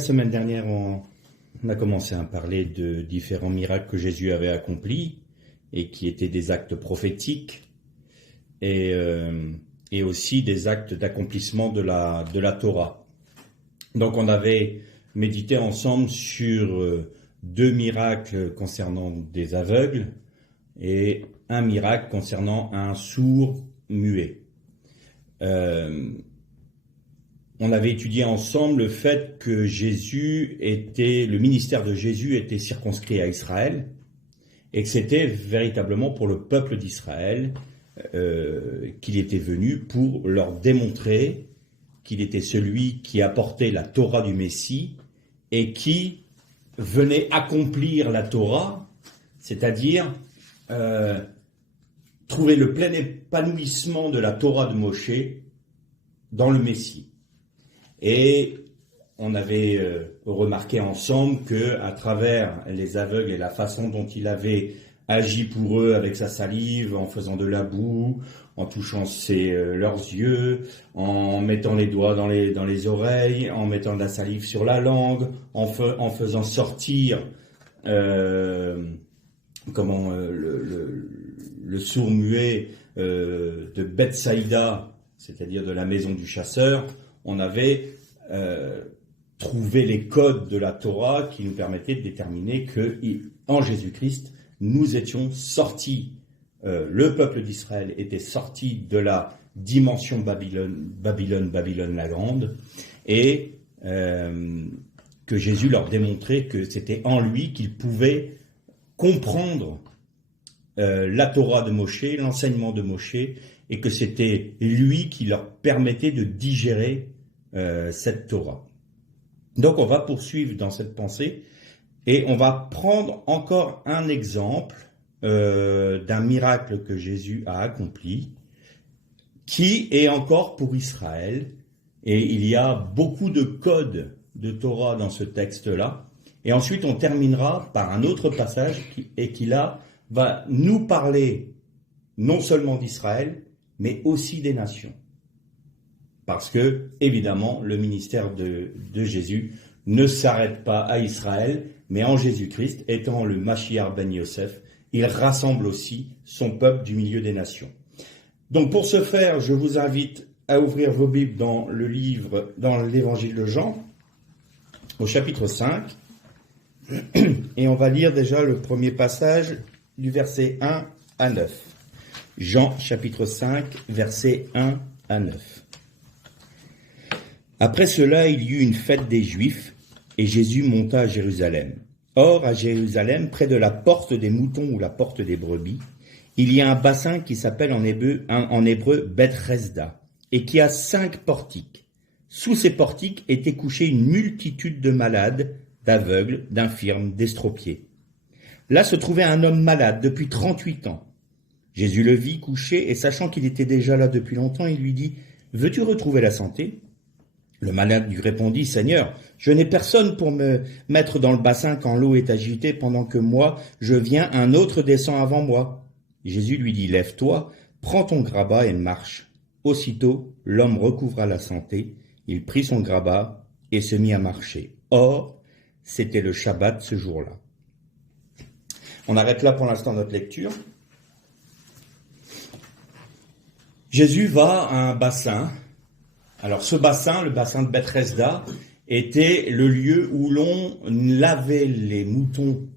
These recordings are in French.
semaine dernière, on a commencé à parler de différents miracles que Jésus avait accomplis et qui étaient des actes prophétiques et aussi des actes d'accomplissement de la Torah. Donc on avait médité ensemble sur 2 miracles concernant des aveugles et un miracle concernant un sourd muet. On avait étudié ensemble le fait que le ministère de Jésus était circonscrit à Israël et que c'était véritablement pour le peuple d'Israël qu'il était venu pour leur démontrer qu'il était celui qui apportait la Torah du Messie et qui venait accomplir la Torah, c'est-à-dire trouver le plein épanouissement de la Torah de Moshe dans le Messie. Et on avait remarqué ensemble que, à travers les aveugles et la façon dont il avait agi pour eux avec sa salive, en faisant de la boue, en touchant leurs yeux, en mettant les doigts dans les oreilles, en mettant de la salive sur la langue, en faisant sortir le sourd muet de Bethsaïda, c'est-à-dire de la maison du chasseur, on avait trouvé les codes de la Torah qui nous permettaient de déterminer que, en Jésus-Christ, nous étions sortis, le peuple d'Israël était sorti de la dimension Babylone la Grande, et que Jésus leur démontrait que c'était en lui qu'ils pouvaient comprendre la Torah de Moshe, l'enseignement de Moshe, et que c'était lui qui leur permettait de digérer cette Torah. Donc on va poursuivre dans cette pensée et on va prendre encore un exemple d'un miracle que Jésus a accompli qui est encore pour Israël, et il y a beaucoup de codes de Torah dans ce texte-là, et ensuite on terminera par un autre passage qui là va nous parler non seulement d'Israël mais aussi des nations. Parce que, évidemment, le ministère de Jésus ne s'arrête pas à Israël, mais en Jésus-Christ, étant le Mashiach ben Yosef, il rassemble aussi son peuple du milieu des nations. Donc pour ce faire, je vous invite à ouvrir vos Bibles dans l'évangile de Jean, au chapitre 5, et on va lire déjà le premier passage du verset 1 à 9. Jean, chapitre 5, versets 1 à 9. Après cela, il y eut une fête des Juifs, et Jésus monta à Jérusalem. Or, à Jérusalem, près de la porte des moutons ou la porte des brebis, il y a un bassin qui s'appelle en hébreu Bethesda, et qui a 5 portiques. Sous ces portiques était couchée une multitude de malades, d'aveugles, d'infirmes, d'estropiés. Là se trouvait un homme malade depuis 38 ans. Jésus le vit couché, et sachant qu'il était déjà là depuis longtemps, il lui dit « Veux-tu retrouver la santé ?» Le malade lui répondit « Seigneur, je n'ai personne pour me mettre dans le bassin quand l'eau est agitée, pendant que moi, je viens, un autre descend avant moi. » Jésus lui dit « Lève-toi, prends ton grabat et marche. » Aussitôt, l'homme recouvra la santé, il prit son grabat et se mit à marcher. Or, c'était le Shabbat ce jour-là. On arrête là pour l'instant notre lecture. Jésus va à un bassin. Alors ce bassin, le bassin de Bethesda, était le lieu où l'on lavait les moutons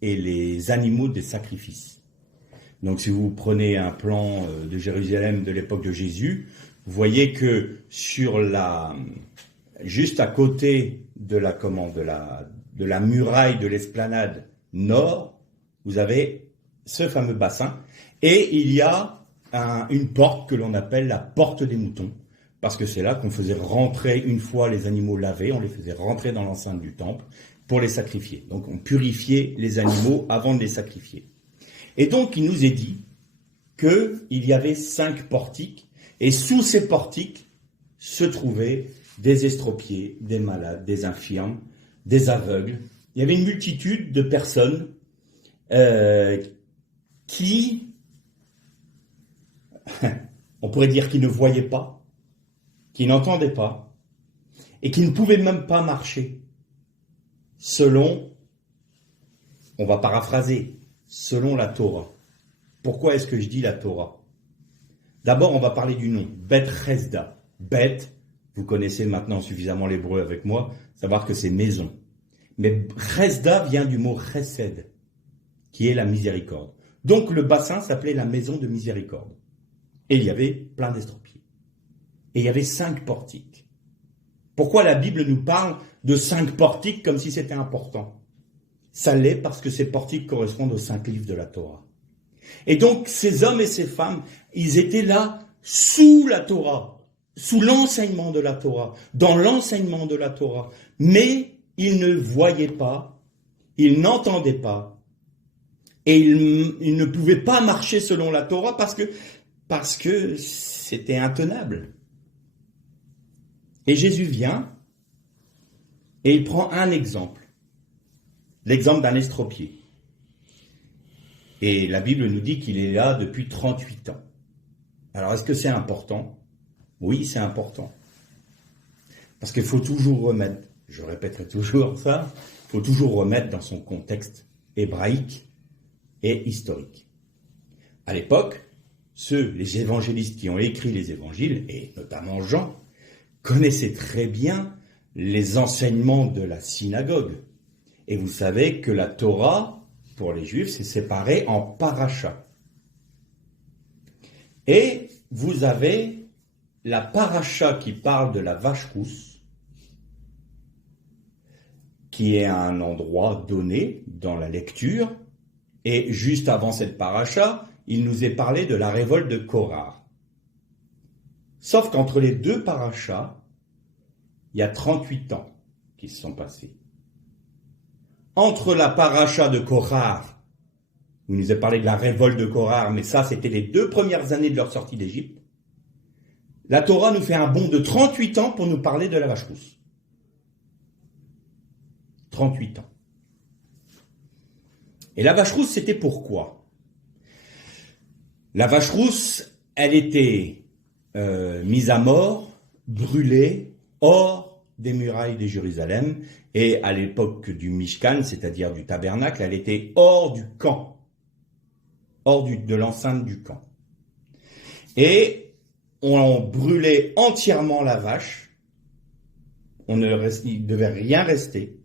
et les animaux des sacrifices. Donc si vous prenez un plan de Jérusalem de l'époque de Jésus, vous voyez que juste à côté de la muraille de l'esplanade nord, vous avez ce fameux bassin, et il y a une porte que l'on appelle la porte des moutons, parce que c'est là qu'on faisait rentrer, une fois les animaux lavés, on les faisait rentrer dans l'enceinte du temple pour les sacrifier. Donc on purifiait les animaux avant de les sacrifier. Et donc il nous est dit qu'il y avait 5 portiques, et sous ces portiques se trouvaient des estropiés, des malades, des infirmes, des aveugles. Il y avait une multitude de personnes qui, on pourrait dire, qui ne voyaient pas, qui n'entendaient pas, et qui ne pouvaient même pas marcher. selon, on va paraphraser, selon la Torah. Pourquoi est-ce que je dis la Torah? D'abord, on va parler du nom, Bet Chesda. Bet, vous connaissez maintenant suffisamment l'hébreu avec moi, savoir que c'est maison. Mais Chesda vient du mot Chesed, qui est la miséricorde. Donc le bassin s'appelait la maison de miséricorde. Et il y avait plein d'estropiés. Et il y avait 5 portiques. Pourquoi la Bible nous parle de 5 portiques comme si c'était important? Ça l'est parce que ces portiques correspondent aux 5 livres de la Torah. Et donc ces hommes et ces femmes, ils étaient là sous la Torah, sous l'enseignement de la Torah, dans l'enseignement de la Torah. Mais ils ne voyaient pas, ils n'entendaient pas, et ils ne pouvaient pas marcher selon la Torah parce que c'était intenable. Et Jésus vient et il prend un exemple, l'exemple d'un estropié. Et la Bible nous dit qu'il est là depuis 38 ans. Alors est-ce que c'est important? Oui, c'est important. Parce qu'il faut toujours remettre, je répéterai toujours ça, il faut toujours remettre dans son contexte hébraïque et historique. À l'époque, les évangélistes qui ont écrit les évangiles, et notamment Jean, connaissaient très bien les enseignements de la synagogue. Et vous savez que la Torah, pour les Juifs, c'est séparé en parachas. Et vous avez la paracha qui parle de la vache rousse, qui est à un endroit donné dans la lecture, et juste avant cette paracha, il nous est parlé de la révolte de Korah. Sauf qu'entre les 2 parachas, il y a 38 ans qui se sont passés. Entre la paracha de Korah, il nous est parlé de la révolte de Korah, mais ça c'était les 2 premières années de leur sortie d'Égypte, la Torah nous fait un bond de 38 ans pour nous parler de la vache rousse. 38 ans. Et la vache rousse, c'était pourquoi? La vache rousse, elle était mise à mort, brûlée, hors des murailles de Jérusalem, et à l'époque du Mishkan, c'est-à-dire du tabernacle, elle était hors du camp, hors de l'enceinte du camp. Et on brûlait entièrement la vache, il ne devait rien rester,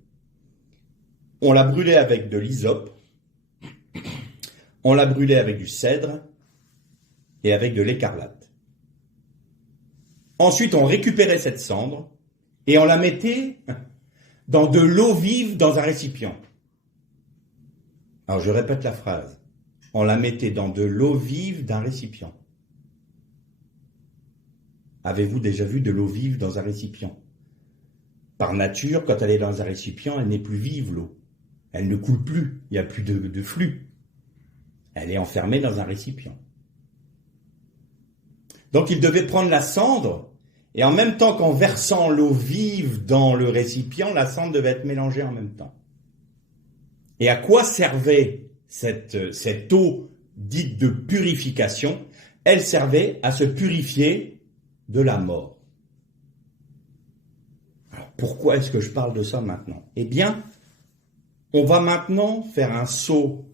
on la brûlait avec de l'hysope, on la brûlait avec du cèdre et avec de l'écarlate. Ensuite, on récupérait cette cendre et on la mettait dans de l'eau vive dans un récipient. Alors, je répète la phrase. On la mettait dans de l'eau vive d'un récipient. Avez-vous déjà vu de l'eau vive dans un récipient? Par nature, quand elle est dans un récipient, elle n'est plus vive, l'eau. Elle ne coule plus, il n'y a plus de flux. Elle est enfermée dans un récipient. Donc il devait prendre la cendre, et en même temps qu'en versant l'eau vive dans le récipient, la cendre devait être mélangée en même temps. Et à quoi servait cette eau dite de purification? Elle servait à se purifier de la mort. Alors pourquoi est-ce que je parle de ça maintenant? Eh bien, on va maintenant faire un saut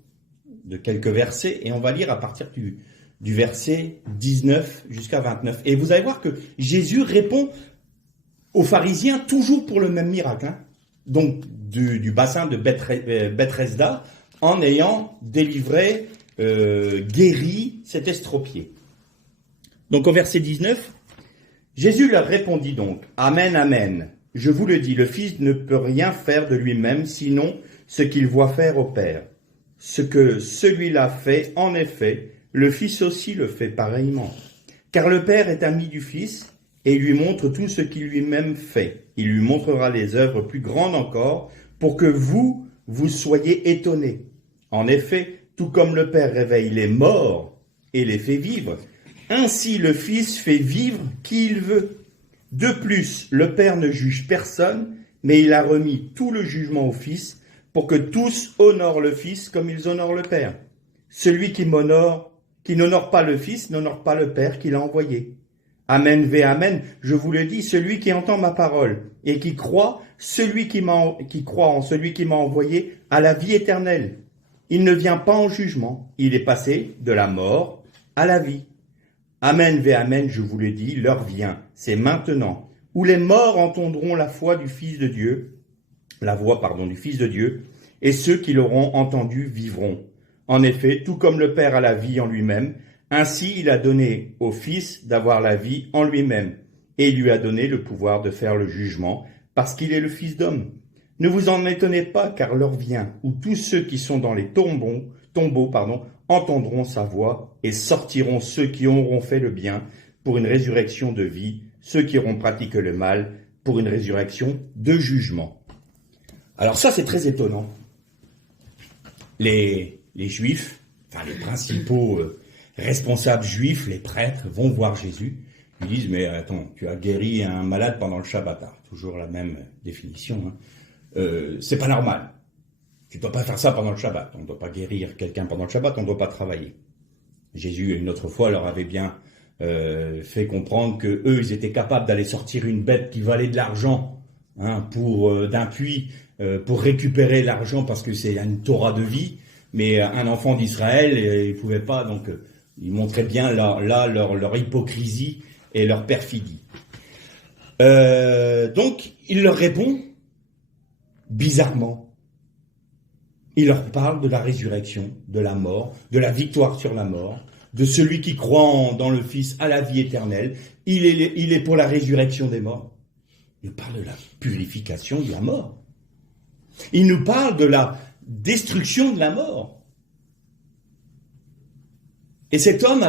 de quelques versets, et on va lire à partir du verset 19 jusqu'à 29. Et vous allez voir que Jésus répond aux pharisiens toujours pour le même miracle, donc du bassin de Bethesda, en ayant délivré, guéri cet estropié. Donc au verset 19, Jésus leur répondit donc, « Amen, amen, je vous le dis, le Fils ne peut rien faire de lui-même, sinon ce qu'il voit faire au Père. Ce que celui-là fait, en effet, le Fils aussi le fait pareillement. Car le Père est ami du Fils et lui montre tout ce qu'il lui-même fait. Il lui montrera les œuvres plus grandes encore pour que vous soyez étonnés. En effet, tout comme le Père réveille les morts et les fait vivre, ainsi le Fils fait vivre qui il veut. De plus, le Père ne juge personne, mais il a remis tout le jugement au Fils, pour que tous honorent le Fils comme ils honorent le Père. Celui qui n'honore pas le Fils n'honore pas le Père qui l'a envoyé. Amen, ve amen, je vous le dis, celui qui entend ma parole et qui croit, qui croit en celui qui m'a envoyé, a la vie éternelle. Il ne vient pas en jugement, il est passé de la mort à la vie. Amen, ve amen, je vous le dis, l'heure vient, c'est maintenant, où les morts entendront la voix du Fils de Dieu, et ceux qui l'auront entendu vivront. En effet, tout comme le Père a la vie en lui-même, ainsi il a donné au Fils d'avoir la vie en lui-même, et il lui a donné le pouvoir de faire le jugement, parce qu'il est le Fils d'homme. Ne vous en étonnez pas, car l'heure vient où tous ceux qui sont dans les tombeaux, entendront sa voix, et sortiront ceux qui auront fait le bien pour une résurrection de vie, ceux qui auront pratiqué le mal pour une résurrection de jugement. Alors ça, c'est très étonnant. Les Juifs, enfin les principaux responsables juifs, les prêtres, vont voir Jésus. Ils disent, mais attends, tu as guéri un malade pendant le Shabbat. Toujours la même définition. C'est pas normal. Tu ne dois pas faire ça pendant le Shabbat. On ne doit pas guérir quelqu'un pendant le Shabbat, on ne doit pas travailler. Jésus, une autre fois, leur avait bien fait comprendre que eux, ils étaient capables d'aller sortir une bête qui valait de l'argent d'un puits pour récupérer l'argent parce que c'est une Torah de vie. Mais un enfant d'Israël, il ne pouvait pas. Donc, ils montraient bien leur hypocrisie et leur perfidie. Donc, il leur répond bizarrement. Il leur parle de la résurrection, de la mort, de la victoire sur la mort, de celui qui croit dans le Fils à la vie éternelle. Il est pour la résurrection des morts. Il parle de la purification de la mort. Il nous parle de la destruction de la mort. Et cet homme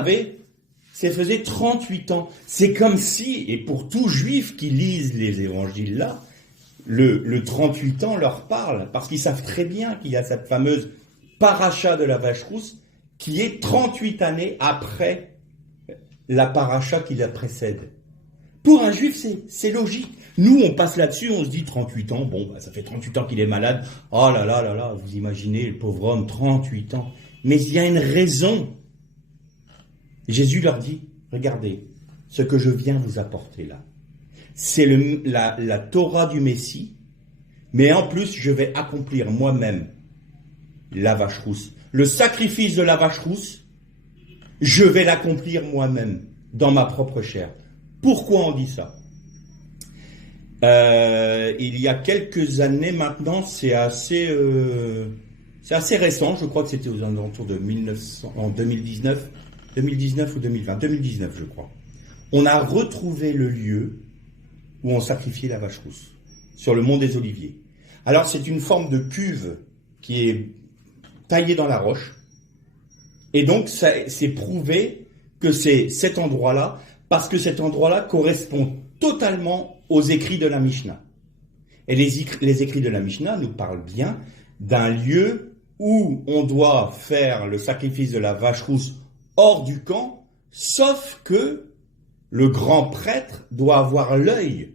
ça faisait 38 ans. C'est comme si, et pour tout juif qui lise les évangiles là, le 38 ans leur parle, parce qu'ils savent très bien qu'il y a cette fameuse paracha de la vache rousse, qui est 38 années après la paracha qui la précède. Pour un juif, c'est logique. Nous, on passe là-dessus, on se dit 38 ans, ça fait 38 ans qu'il est malade. Oh là là là là, vous imaginez, le pauvre homme, 38 ans. Mais il y a une raison. Jésus leur dit, regardez, ce que je viens vous apporter là, c'est la Torah du Messie, mais en plus, je vais accomplir moi-même la vache rousse. Le sacrifice de la vache rousse, je vais l'accomplir moi-même, dans ma propre chair. Pourquoi on dit ça ? Il y a quelques années maintenant, c'est assez récent, je crois que c'était aux alentours de 2019 ou 2020, 2019 je crois. On a retrouvé le lieu où on sacrifiait la vache rousse, sur le mont des Oliviers. Alors c'est une forme de cuve qui est taillée dans la roche, et donc c'est prouvé que c'est cet endroit-là, parce que cet endroit-là correspond totalement aux écrits de la Mishnah. Et les écrits de la Mishnah nous parlent bien d'un lieu où on doit faire le sacrifice de la vache rousse hors du camp, sauf que le grand prêtre doit avoir l'œil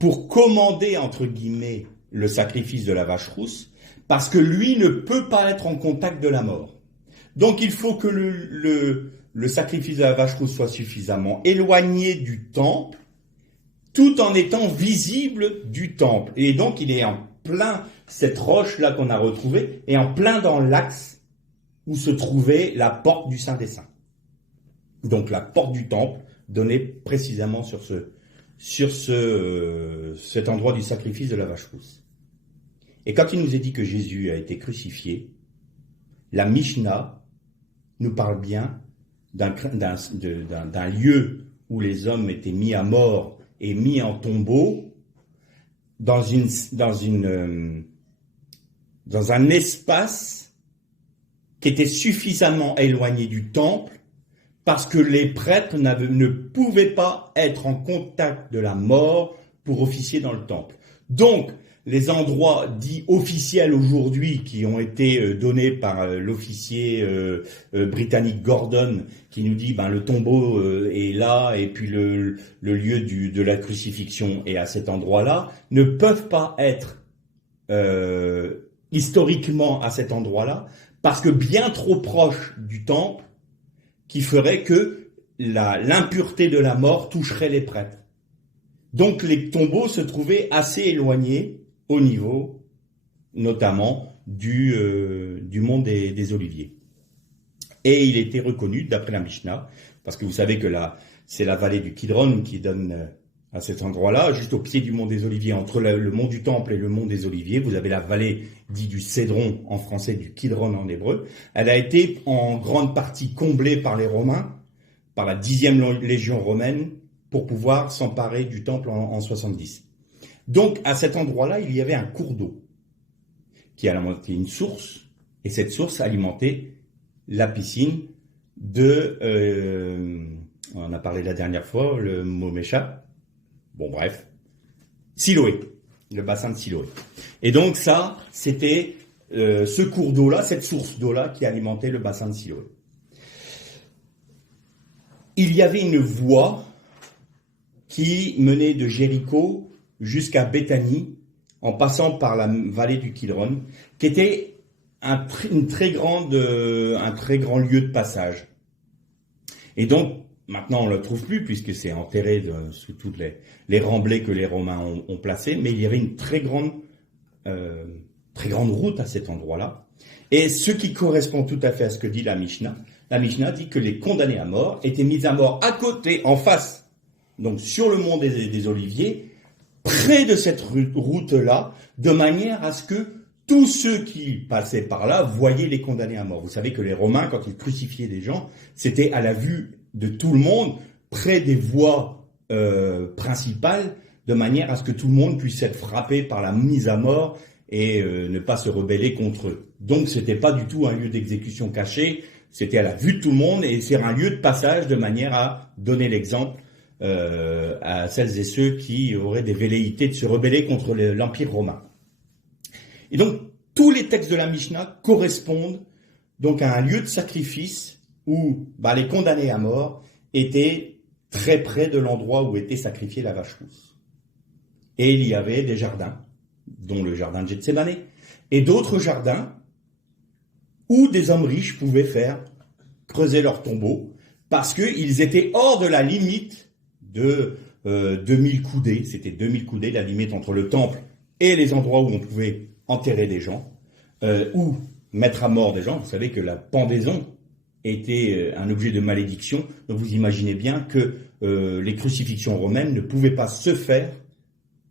pour commander, entre guillemets, le sacrifice de la vache rousse, parce que lui ne peut pas être en contact de la mort. Donc il faut que le sacrifice de la vache rousse soit suffisamment éloigné du temple, tout en étant visible du temple. Et donc il est en plein, cette roche-là qu'on a retrouvée, est en plein dans l'axe où se trouvait la porte du Saint des Saints. Donc la porte du temple donnée précisément sur cet endroit du sacrifice de la vache rousse. Et quand il nous est dit que Jésus a été crucifié, la Mishnah nous parle bien d'un lieu où les hommes étaient mis à mort et mis en tombeau dans un espace qui était suffisamment éloigné du temple parce que les prêtres ne pouvaient pas être en contact de la mort pour officier dans le temple. Donc, les endroits dits officiels aujourd'hui qui ont été donnés par l'officier britannique Gordon qui nous dit le tombeau est là et puis le lieu de la crucifixion est à cet endroit-là, ne peuvent pas être historiquement à cet endroit-là parce que bien trop proche du temple qui ferait que l'impureté de la mort toucherait les prêtres. Donc les tombeaux se trouvaient assez éloignés au niveau, notamment, du mont des Oliviers. Et il était reconnu, d'après la Mishnah, parce que vous savez que c'est la vallée du Kidron qui donne à cet endroit-là, juste au pied du mont des Oliviers, entre le mont du Temple et le mont des Oliviers, vous avez la vallée dite du Cédron en français, du Kidron en hébreu. Elle a été en grande partie comblée par les Romains, par la 10e légion romaine, pour pouvoir s'emparer du Temple en 70. Donc, à cet endroit-là, il y avait un cours d'eau, qui alimentait une source, et cette source alimentait la piscine on a parlé la dernière fois, le mot m'échappe. Bon, bref. Siloé. Le bassin de Siloé. Et donc, ça, c'était ce cours d'eau-là, cette source d'eau-là qui alimentait le bassin de Siloé. Il y avait une voie qui menait de Jéricho jusqu'à Béthanie, en passant par la vallée du Kidron, qui était un très grand lieu de passage. Et donc, maintenant, on ne le trouve plus, puisque c'est enterré sous toutes les remblais que les Romains ont placés, mais il y avait une très grande route à cet endroit-là. Et ce qui correspond tout à fait à ce que dit la Mishnah dit que les condamnés à mort étaient mis à mort à côté, en face, donc sur le mont des Oliviers, près de cette route-là, de manière à ce que tous ceux qui passaient par là voyaient les condamnés à mort. Vous savez que les Romains, quand ils crucifiaient des gens, c'était à la vue de tout le monde, près des voies principales, de manière à ce que tout le monde puisse être frappé par la mise à mort et ne pas se rebeller contre eux. Donc c'était pas du tout un lieu d'exécution caché, c'était à la vue de tout le monde et c'est un lieu de passage de manière à donner l'exemple à celles et ceux qui auraient des velléités de se rebeller contre l'Empire romain. Et donc, tous les textes de la Mishnah correspondent donc à un lieu de sacrifice où les condamnés à mort étaient très près de l'endroit où était sacrifiée la vache rousse. Et il y avait des jardins, dont le jardin de Gethsémané, et d'autres jardins où des hommes riches pouvaient creuser leur tombeau parce qu'ils étaient hors de la limite de 2000 coudées. C'était 2000 coudées, la limite entre le temple et les endroits où on pouvait enterrer des gens, ou mettre à mort des gens. Vous savez que la pendaison était un objet de malédiction, donc vous imaginez bien que les crucifixions romaines ne pouvaient pas se faire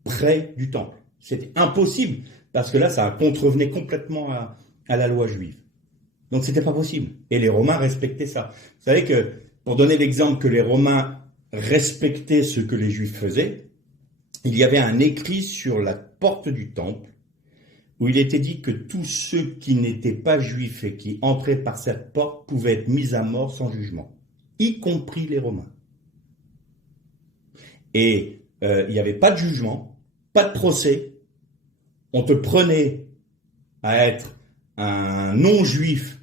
près du temple. C'était impossible, parce que là, ça contrevenait complètement à la loi juive. Donc c'était pas possible. Et les Romains respectaient ça. Vous savez que, pour donner l'exemple que les Romains respectaient ce que les Juifs faisaient, il y avait un écrit sur la porte du temple où il était dit que tous ceux qui n'étaient pas juifs et qui entraient par cette porte pouvaient être mis à mort sans jugement, y compris les Romains. Et il n'y avait pas de jugement, pas de procès. On te prenait à être un non-juif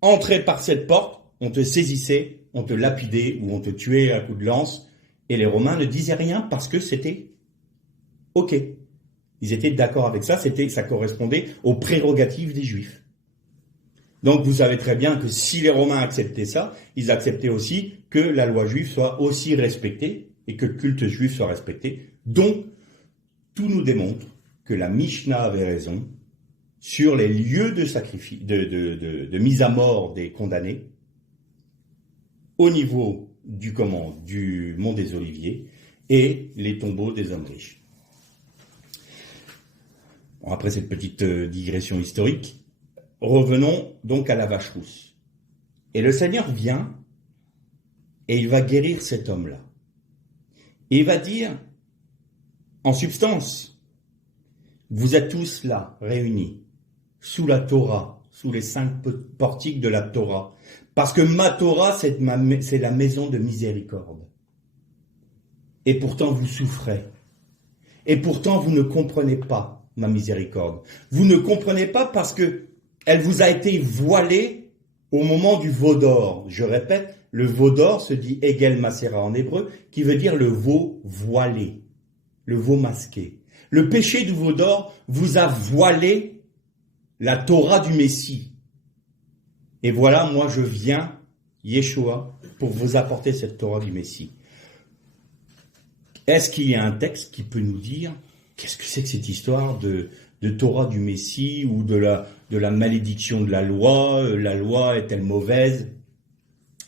entré par cette porte, on te saisissait, on te lapidait ou on te tuait à coups de lance. Et les Romains ne disaient rien parce que c'était OK. Ils étaient d'accord avec ça, ça correspondait aux prérogatives des Juifs. Donc vous savez très bien que si les Romains acceptaient ça, ils acceptaient aussi que la loi juive soit aussi respectée et que le culte juif soit respecté. Donc, tout nous démontre que la Mishnah avait raison sur les lieux de sacrifice, de mise à mort des condamnés au niveau du mont des Oliviers et les tombeaux des hommes riches. Bon, après cette petite digression historique, revenons donc à la vache rousse. Et le Seigneur vient et il va guérir cet homme-là. Et il va dire, en substance, vous êtes tous là, réunis, sous la Torah, sous les 5 portiques de la Torah. Parce que ma Torah, c'est la maison de miséricorde. Et pourtant, vous souffrez. Et pourtant, vous ne comprenez pas ma miséricorde. Vous ne comprenez pas parce que elle vous a été voilée au moment du veau d'or. Je répète, le veau d'or se dit Egel Masera en hébreu, qui veut dire le veau voilé, le veau masqué. Le péché du veau d'or vous a voilé la Torah du Messie. Et voilà, moi je viens Yeshua, pour vous apporter cette Torah du Messie. Est-ce qu'il y a un texte qui peut nous dire qu'est-ce que c'est que cette histoire de Torah du Messie ou de la malédiction de la loi est-elle mauvaise?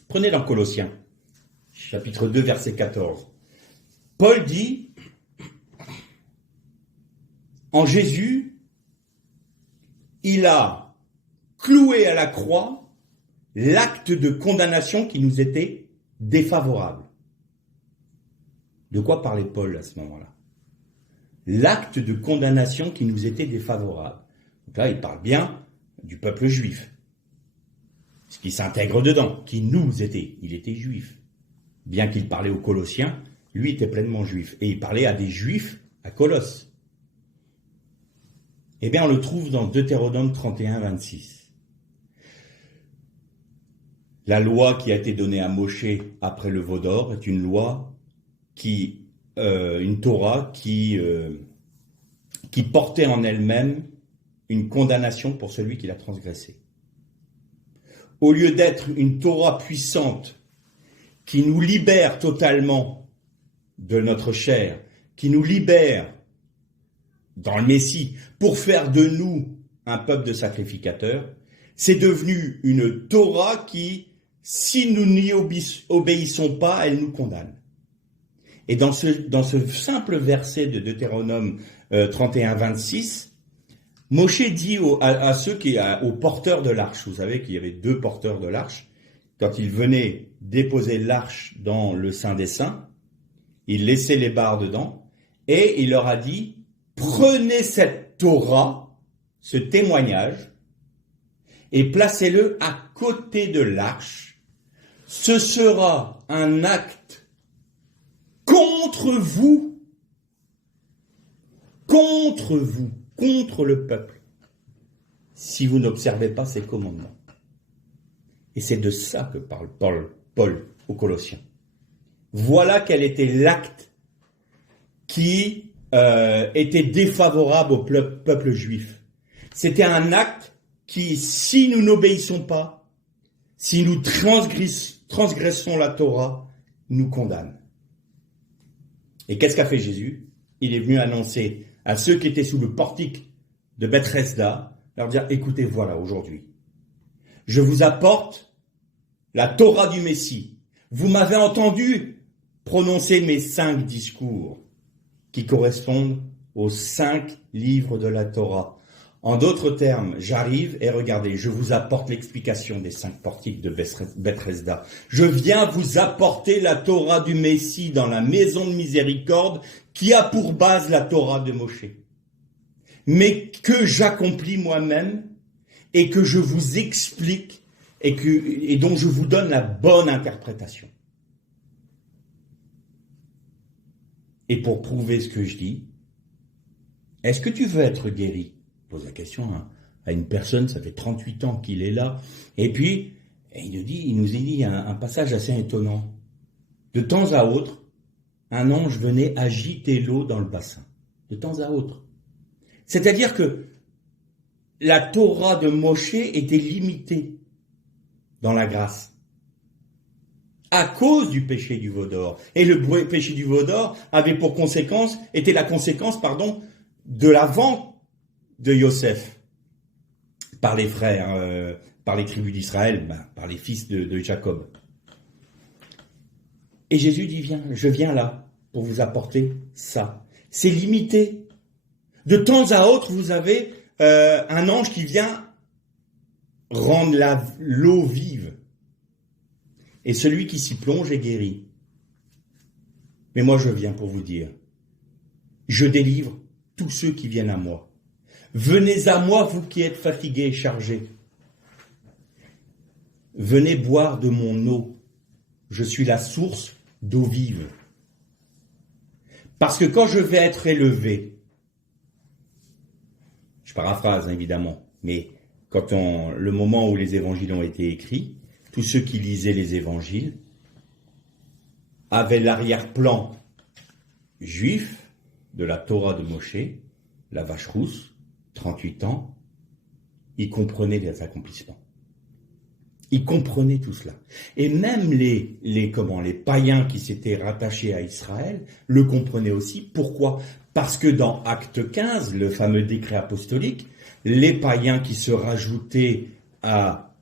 Prenez dans Colossiens, chapitre 2, verset 14. Paul dit, en Jésus, il a cloué à la croix l'acte de condamnation qui nous était défavorable. De quoi parlait Paul à ce moment-là? L'acte de condamnation qui nous était défavorable. Donc là, il parle bien du peuple juif. Ce qui s'intègre dedans, qui nous était. Il était juif. Bien qu'il parlait aux Colossiens, lui était pleinement juif. Et il parlait à des juifs à Colosse. Eh bien, on le trouve dans Deutéronome 31, 26. La loi qui a été donnée à Moshe après le veau d'or est une loi une Torah qui portait en elle-même une condamnation pour celui qui l'a transgressée. Au lieu d'être une Torah puissante qui nous libère totalement de notre chair, qui nous libère dans le Messie pour faire de nous un peuple de sacrificateurs, c'est devenu une Torah qui, si nous n'y obéissons pas, elle nous condamne. Et dans ce simple verset de Deutéronome 31, 26, Moshe dit aux porteurs de l'arche, vous savez qu'il y avait 2 porteurs de l'arche, quand ils venaient déposer l'arche dans le Saint des Saints, il laissait les barres dedans, et il leur a dit, prenez cette Torah, ce témoignage, et placez-le à côté de l'arche. Ce sera un acte contre vous, contre le peuple, si vous n'observez pas ces commandements. Et c'est de ça que parle Paul aux Colossiens. Voilà quel était l'acte qui était défavorable au peuple juif. C'était un acte qui, si nous n'obéissons pas, si nous transgressons la Torah, nous condamne. Et qu'est-ce qu'a fait Jésus? Il est venu annoncer à ceux qui étaient sous le portique de Bethesda, leur dire, écoutez, voilà, aujourd'hui, je vous apporte la Torah du Messie. Vous m'avez entendu prononcer mes 5 discours qui correspondent aux 5 livres de la Torah. En d'autres termes, j'arrive et regardez, je vous apporte l'explication des 5 portiques de Bethesda. Je viens vous apporter la Torah du Messie dans la maison de miséricorde qui a pour base la Torah de Moshe. Mais que j'accomplis moi-même et que je vous explique et dont je vous donne la bonne interprétation. Et pour prouver ce que je dis, est-ce que tu veux être guéri? Pose la question à une personne, ça fait 38 ans qu'il est là. Et puis, il nous dit un passage assez étonnant. De temps à autre, un ange venait agiter l'eau dans le bassin. De temps à autre. C'est-à-dire que la Torah de Moshe était limitée dans la grâce. À cause du péché du veau d'or. Et le péché du veau d'or était la conséquence, de la vente de Yosef par les frères, par les tribus d'Israël, par les fils de Jacob. Et Jésus dit, je viens là pour vous apporter ça. C'est limité. De temps à autre, vous avez un ange qui vient rendre l'eau vive. Et celui qui s'y plonge est guéri. Mais moi, je viens pour vous dire, je délivre tous ceux qui viennent à moi. Venez à moi, vous qui êtes fatigués et chargés. Venez boire de mon eau. Je suis la source d'eau vive. Parce que quand je vais être élevé, je paraphrase évidemment, mais le moment où les évangiles ont été écrits, tous ceux qui lisaient les évangiles avaient l'arrière-plan juif de la Torah de Moshe, la vache rousse, 38 ans, ils comprenaient les accomplissements. Ils comprenaient tout cela. Et même les païens qui s'étaient rattachés à Israël le comprenaient aussi. Pourquoi? Parce que dans Acte 15, le fameux décret apostolique, les païens qui se rajoutaient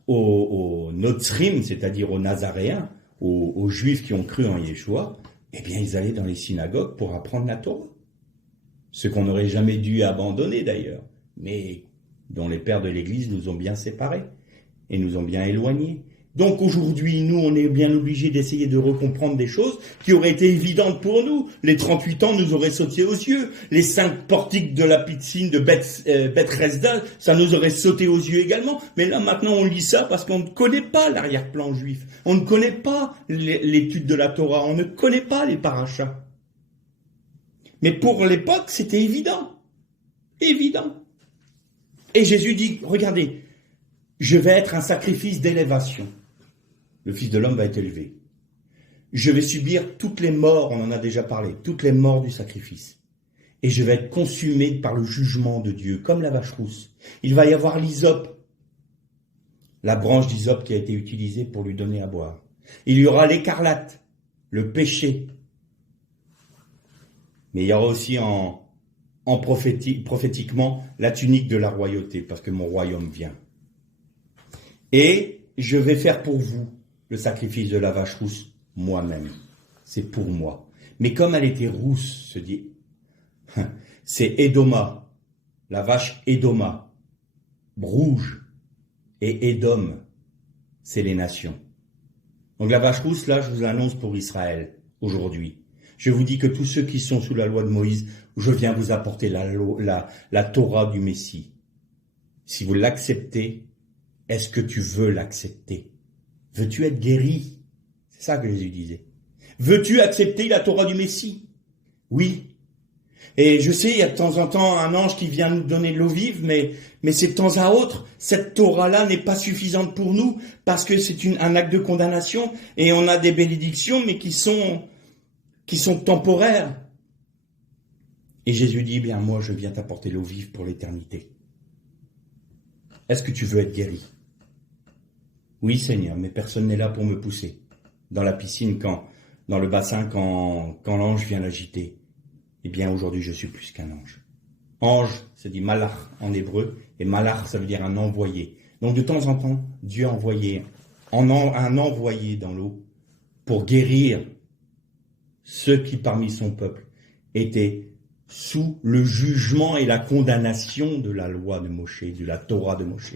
aux Notzrim, c'est-à-dire aux Nazaréens, aux Juifs qui ont cru en Yeshua, eh bien, ils allaient dans les synagogues pour apprendre la Torah. Ce qu'on n'aurait jamais dû abandonner d'ailleurs, mais dont les pères de l'Église nous ont bien séparés et nous ont bien éloignés. Donc aujourd'hui, nous, on est bien obligés d'essayer de recomprendre des choses qui auraient été évidentes pour nous. Les 38 ans nous auraient sauté aux yeux. Les 5 portiques de la piscine de Beth-Resda, ça nous aurait sauté aux yeux également. Mais là, maintenant, on lit ça parce qu'on ne connaît pas l'arrière-plan juif. On ne connaît pas l'étude de la Torah. On ne connaît pas les parachas. Mais pour l'époque, c'était évident. Évident. Et Jésus dit, regardez, je vais être un sacrifice d'élévation. Le Fils de l'homme va être élevé. Je vais subir toutes les morts, on en a déjà parlé, toutes les morts du sacrifice. Et je vais être consumé par le jugement de Dieu, comme la vache rousse. Il va y avoir l'hysope, la branche d'hysope qui a été utilisée pour lui donner à boire. Il y aura l'écarlate, le péché. Mais il y aura aussi prophétiquement la tunique de la royauté, parce que mon royaume vient. Et je vais faire pour vous le sacrifice de la vache rousse moi-même. C'est pour moi. Mais comme elle était rousse, se dit, c'est Édoma, la vache Édoma, rouge, et Édom, c'est les nations. Donc la vache rousse, là, je vous l'annonce pour Israël, aujourd'hui. Je vous dis que tous ceux qui sont sous la loi de Moïse, je viens vous apporter la Torah du Messie. Si vous l'acceptez, est-ce que tu veux l'accepter? Veux-tu être guéri? C'est ça que Jésus disait. Veux-tu accepter la Torah du Messie? Oui. Et je sais, il y a de temps en temps un ange qui vient nous donner de l'eau vive, mais c'est de temps à autre. Cette Torah-là n'est pas suffisante pour nous parce que c'est un acte de condamnation et on a des bénédictions, mais qui sont temporaires. Et Jésus dit, bien moi je viens t'apporter l'eau vive pour l'éternité. Est-ce que tu veux être guéri? Oui Seigneur, mais personne n'est là pour me pousser. Dans la piscine, dans le bassin, quand l'ange vient l'agiter. Eh bien aujourd'hui je suis plus qu'un ange. Ange, ça dit malach en hébreu, et malach ça veut dire un envoyé. Donc de temps en temps, Dieu a envoyé un envoyé dans l'eau pour guérir ceux qui parmi son peuple étaient sous le jugement et la condamnation de la loi de Moshe, de la Torah de Moshe.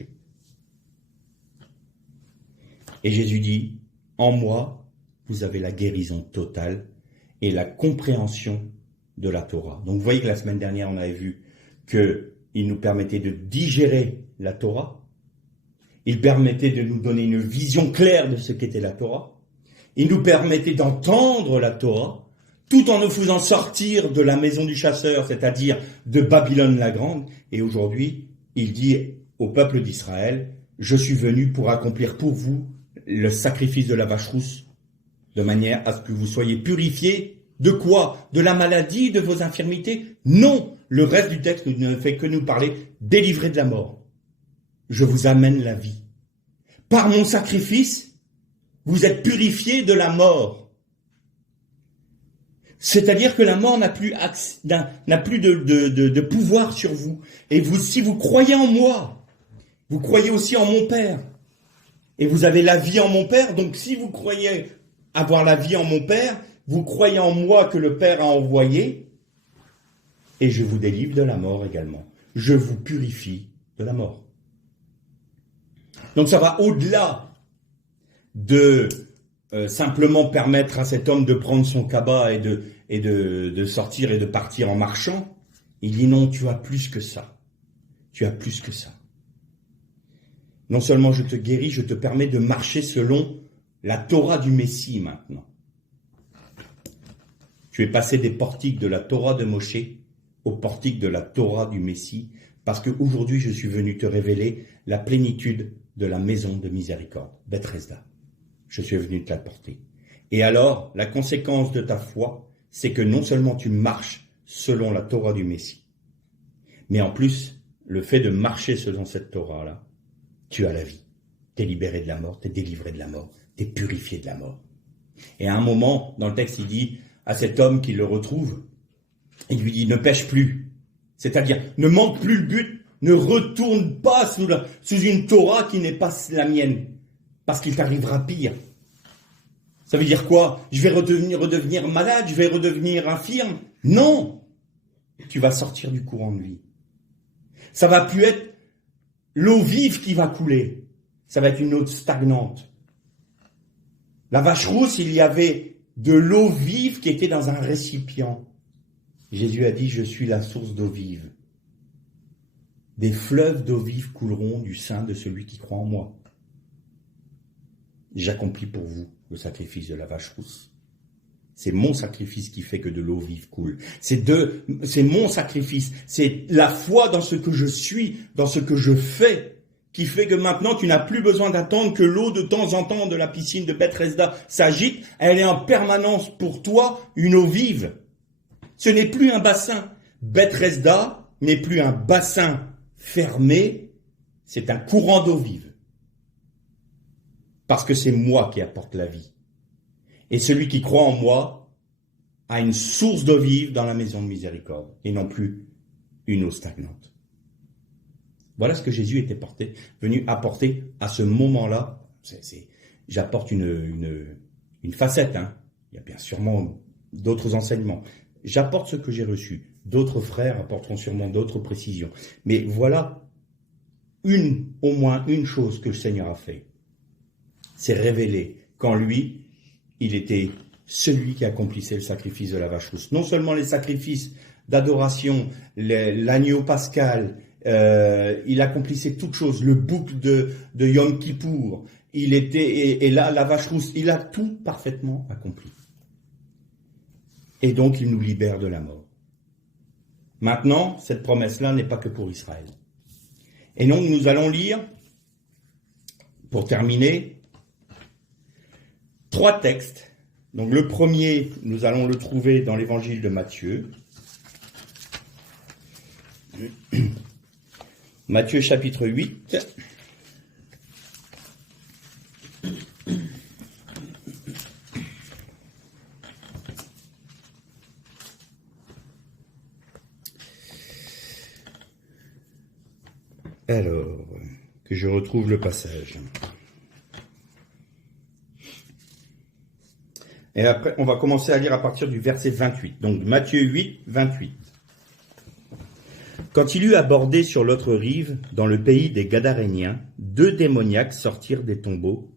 Et Jésus dit, en moi, vous avez la guérison totale et la compréhension de la Torah. Donc vous voyez que la semaine dernière, on avait vu qu'il nous permettait de digérer la Torah. Il permettait de nous donner une vision claire de ce qu'était la Torah. Il nous permettait d'entendre la Torah, tout en nous faisant sortir de la maison du chasseur, c'est-à-dire de Babylone la Grande. Et aujourd'hui, il dit au peuple d'Israël, je suis venu pour accomplir pour vous le sacrifice de la vache rousse, de manière à ce que vous soyez purifiés. De quoi? De la maladie, de vos infirmités? Non, le reste du texte ne fait que nous parler délivrés de la mort. Je vous amène la vie. Par mon sacrifice, vous êtes purifiés de la mort. C'est-à-dire que la mort n'a plus de pouvoir sur vous. Et vous, si vous croyez en moi, vous croyez aussi en mon Père. Et vous avez la vie en mon Père. Donc si vous croyez avoir la vie en mon Père, vous croyez en moi que le Père a envoyé, et je vous délivre de la mort également. Je vous purifie de la mort. Donc ça va au-delà de simplement permettre à cet homme de prendre son cabas et de sortir et de partir en marchant. Il dit non, tu as plus que ça. Tu as plus que ça. Non seulement je te guéris, je te permets de marcher selon la Torah du Messie maintenant. Tu es passé des portiques de la Torah de Moshe aux portiques de la Torah du Messie, parce qu'aujourd'hui je suis venu te révéler la plénitude de la maison de miséricorde, Beth-Resda. Je suis venu te l'apporter. Et alors, la conséquence de ta foi, c'est que non seulement tu marches selon la Torah du Messie, mais en plus, le fait de marcher selon cette Torah-là, tu as la vie. t'es libéré de la mort, t'es délivré de la mort, t'es purifié de la mort. Et à un moment, dans le texte, il dit à cet homme qui le retrouve, il lui dit, ne pêche plus. C'est-à-dire, ne manque plus le but, ne retourne pas sous une Torah qui n'est pas la mienne, parce qu'il t'arrivera pire. Ça veut dire quoi? Je vais redevenir malade, je vais redevenir infirme? Non! Tu vas sortir du courant de vie. Ça va plus être l'eau vive qui va couler. Ça va être une eau stagnante. La vache rousse, il y avait de l'eau vive qui était dans un récipient. Jésus a dit, je suis la source d'eau vive. Des fleuves d'eau vive couleront du sein de celui qui croit en moi. J'accomplis pour vous le sacrifice de la vache rousse. C'est mon sacrifice qui fait que de l'eau vive coule. C'est mon sacrifice. C'est la foi dans ce que je suis, dans ce que je fais, qui fait que maintenant tu n'as plus besoin d'attendre que l'eau de temps en temps de la piscine de Bethesda s'agite. Elle est en permanence pour toi une eau vive. Ce n'est plus un bassin. Bethesda n'est plus un bassin fermé, c'est un courant d'eau vive. Parce que c'est moi qui apporte la vie. Et celui qui croit en moi a une source d'eau vive dans la maison de miséricorde, et non plus une eau stagnante. Voilà ce que Jésus était venu apporter à ce moment-là. J'apporte une facette, hein. Il y a bien sûrement d'autres enseignements. J'apporte ce que j'ai reçu. D'autres frères apporteront sûrement d'autres précisions. Mais voilà au moins une chose que le Seigneur a fait. C'est révéler qu'en lui, il était celui qui accomplissait le sacrifice de la vache rousse. Non seulement les sacrifices d'adoration, l'agneau pascal, il accomplissait toutes choses, le bouc de Yom Kippour, et là, la vache rousse, il a tout parfaitement accompli. Et donc, il nous libère de la mort. Maintenant, cette promesse-là n'est pas que pour Israël. Et donc, nous allons lire, pour terminer, 3 textes. Donc, le premier, nous allons le trouver dans l'évangile de Matthieu. Matthieu chapitre 8. Alors, que je retrouve le passage. Et après, on va commencer à lire à partir du verset 28. Donc, Matthieu 8, 28. Quand il eut abordé sur l'autre rive, dans le pays des Gadaréniens, 2 démoniaques sortirent des tombeaux,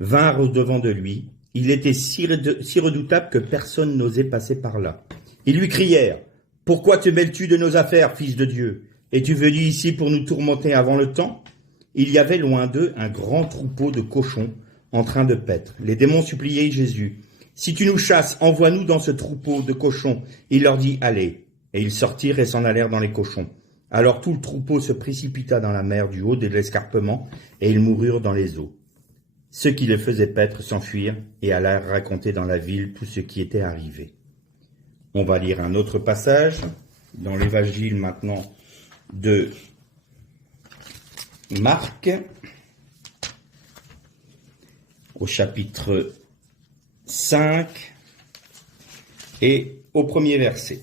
vinrent au-devant de lui. Il était si redoutable que personne n'osait passer par là. Ils lui crièrent, « Pourquoi te mêles-tu de nos affaires, fils de Dieu ? Es-tu venu ici pour nous tourmenter avant le temps ?» Il y avait loin d'eux un grand troupeau de cochons en train de paître. Les démons suppliaient Jésus, « Si tu nous chasses, envoie-nous dans ce troupeau de cochons. » Il leur dit, « Allez. » Et ils sortirent et s'en allèrent dans les cochons. Alors tout le troupeau se précipita dans la mer du haut de l'escarpement, et ils moururent dans les eaux. Ceux qui les faisaient paître s'enfuirent et allèrent raconter dans la ville tout ce qui était arrivé. On va lire un autre passage dans l'évangile maintenant de Marc, au chapitre 5 et au premier verset.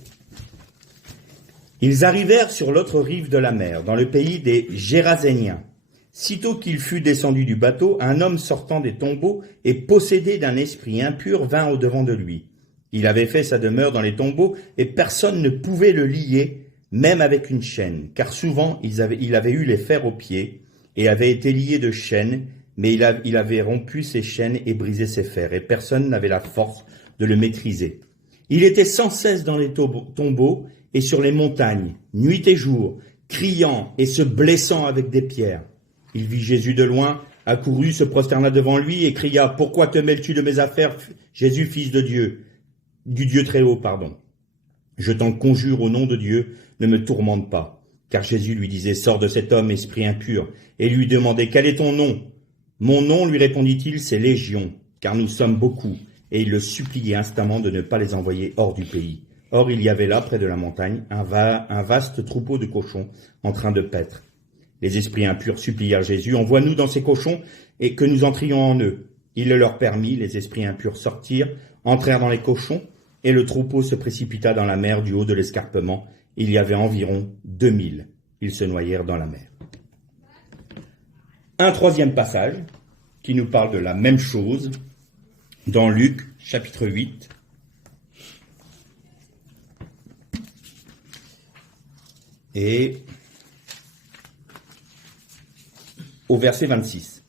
Ils arrivèrent sur l'autre rive de la mer, dans le pays des Géraséniens. Sitôt qu'il fut descendu du bateau, un homme sortant des tombeaux et possédé d'un esprit impur vint au-devant de lui. Il avait fait sa demeure dans les tombeaux et personne ne pouvait le lier, même avec une chaîne, car souvent il avait eu les fers aux pieds et avait été lié de chaînes, mais il avait rompu ses chaînes et brisé ses fers, et personne n'avait la force de le maîtriser. Il était sans cesse dans les tombeaux et sur les montagnes, nuit et jour, criant et se blessant avec des pierres. Il vit Jésus de loin, accourut, se prosterna devant lui et cria, « Pourquoi te mêles-tu de mes affaires, Jésus, fils de Dieu, du Dieu très haut, pardon. Je t'en conjure au nom de Dieu, ne me tourmente pas. » Car Jésus lui disait, « Sors de cet homme, esprit impur. » Et lui demandait, « Quel est ton nom ?» « Mon nom, lui répondit-il, c'est Légion, car nous sommes beaucoup. » Et il le suppliait instamment de ne pas les envoyer hors du pays. Or, il y avait là, près de la montagne, un vaste troupeau de cochons en train de paître. Les esprits impurs supplièrent Jésus, envoie-nous dans ces cochons et que nous entrions en eux. Il le leur permit, les esprits impurs sortirent, entrèrent dans les cochons, et le troupeau se précipita dans la mer du haut de l'escarpement. Il y avait environ 2000. Ils se noyèrent dans la mer. Un troisième passage qui nous parle de la même chose dans Luc, chapitre 8. Et au verset 26.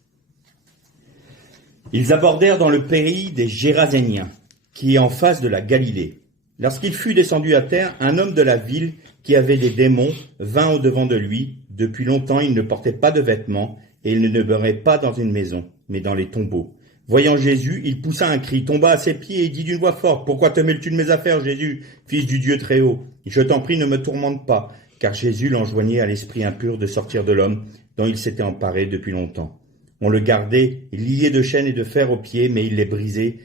Ils abordèrent dans le pays des Géraséniens, qui est en face de la Galilée. Lorsqu'il fut descendu à terre, un homme de la ville qui avait des démons vint au-devant de lui. Depuis longtemps, il ne portait pas de vêtements et il ne demeurait pas dans une maison, mais dans les tombeaux. Voyant Jésus, il poussa un cri, tomba à ses pieds et dit d'une voix forte, « Pourquoi te mêles-tu de mes affaires, Jésus, fils du Dieu très haut? Je t'en prie, ne me tourmente pas. » Car Jésus l'enjoignait à l'esprit impur de sortir de l'homme, dont il s'était emparé depuis longtemps. On le gardait lié de chaînes et de fer aux pieds, mais il les brisait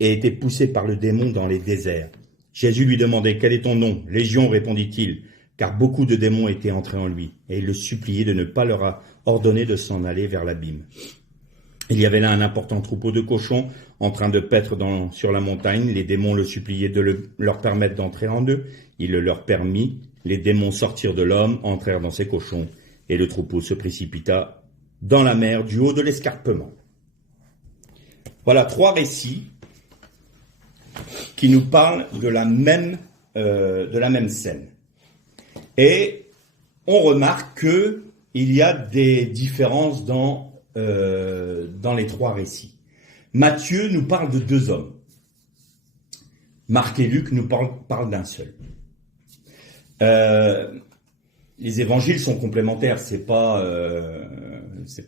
et était poussé par le démon dans les déserts. Jésus lui demandait, « Quel est ton nom ?» « Légion, répondit-il, car beaucoup de démons étaient entrés en lui, et il le suppliait de ne pas leur ordonner de s'en aller vers l'abîme. Il y avait là un important troupeau de cochons en train de paître sur la montagne. Les démons le suppliaient de leur permettre d'entrer en eux. Il le leur permit. Les démons sortirent de l'homme, entrèrent dans ces cochons, et le troupeau se précipita dans la mer du haut de l'escarpement. Voilà 3 récits qui nous parlent de la même scène. Et on remarque qu'il y a des différences dans les 3 récits. Matthieu nous parle de 2 hommes. Marc et Luc nous parlent d'un seul. Les évangiles sont complémentaires, c'est pas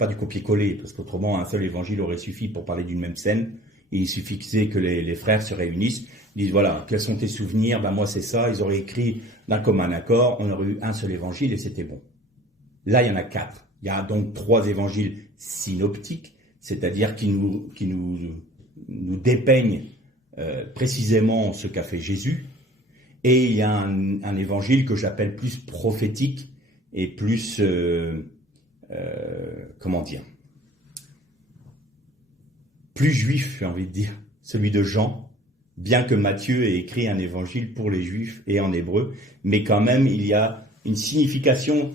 du copier-coller, parce qu'autrement un seul évangile aurait suffi pour parler d'une même scène. Et il suffisait que les frères se réunissent, disent voilà, quels sont tes souvenirs? Ben moi c'est ça, ils auraient écrit d'un commun accord, on aurait eu un seul évangile et c'était bon. Là il y en a 4. Il y a donc 3 évangiles synoptiques, c'est-à-dire qui nous dépeignent précisément ce qu'a fait Jésus. Et il y a un évangile que j'appelle plus prophétique et plus, plus juif, j'ai envie de dire, celui de Jean, bien que Matthieu ait écrit un évangile pour les juifs et en hébreu, mais quand même il y a une signification.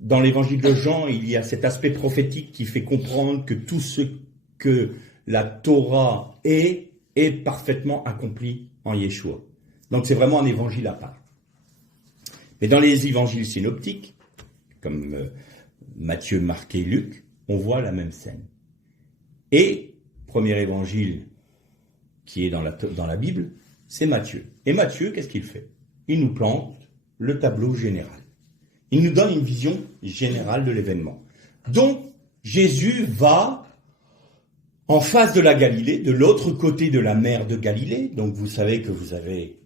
Dans l'évangile de Jean, il y a cet aspect prophétique qui fait comprendre que tout ce que la Torah est parfaitement accompli en Yeshua. Donc c'est vraiment un évangile à part. Mais dans les évangiles synoptiques, comme Matthieu, Marc et Luc, on voit la même scène. Et premier évangile qui est dans la Bible, c'est Matthieu. Et Matthieu, qu'est-ce qu'il fait? Il nous plante le tableau général. Il nous donne une vision générale de l'événement. Donc, Jésus va en face de la Galilée, de l'autre côté de la mer de Galilée. Donc, vous savez que vous avez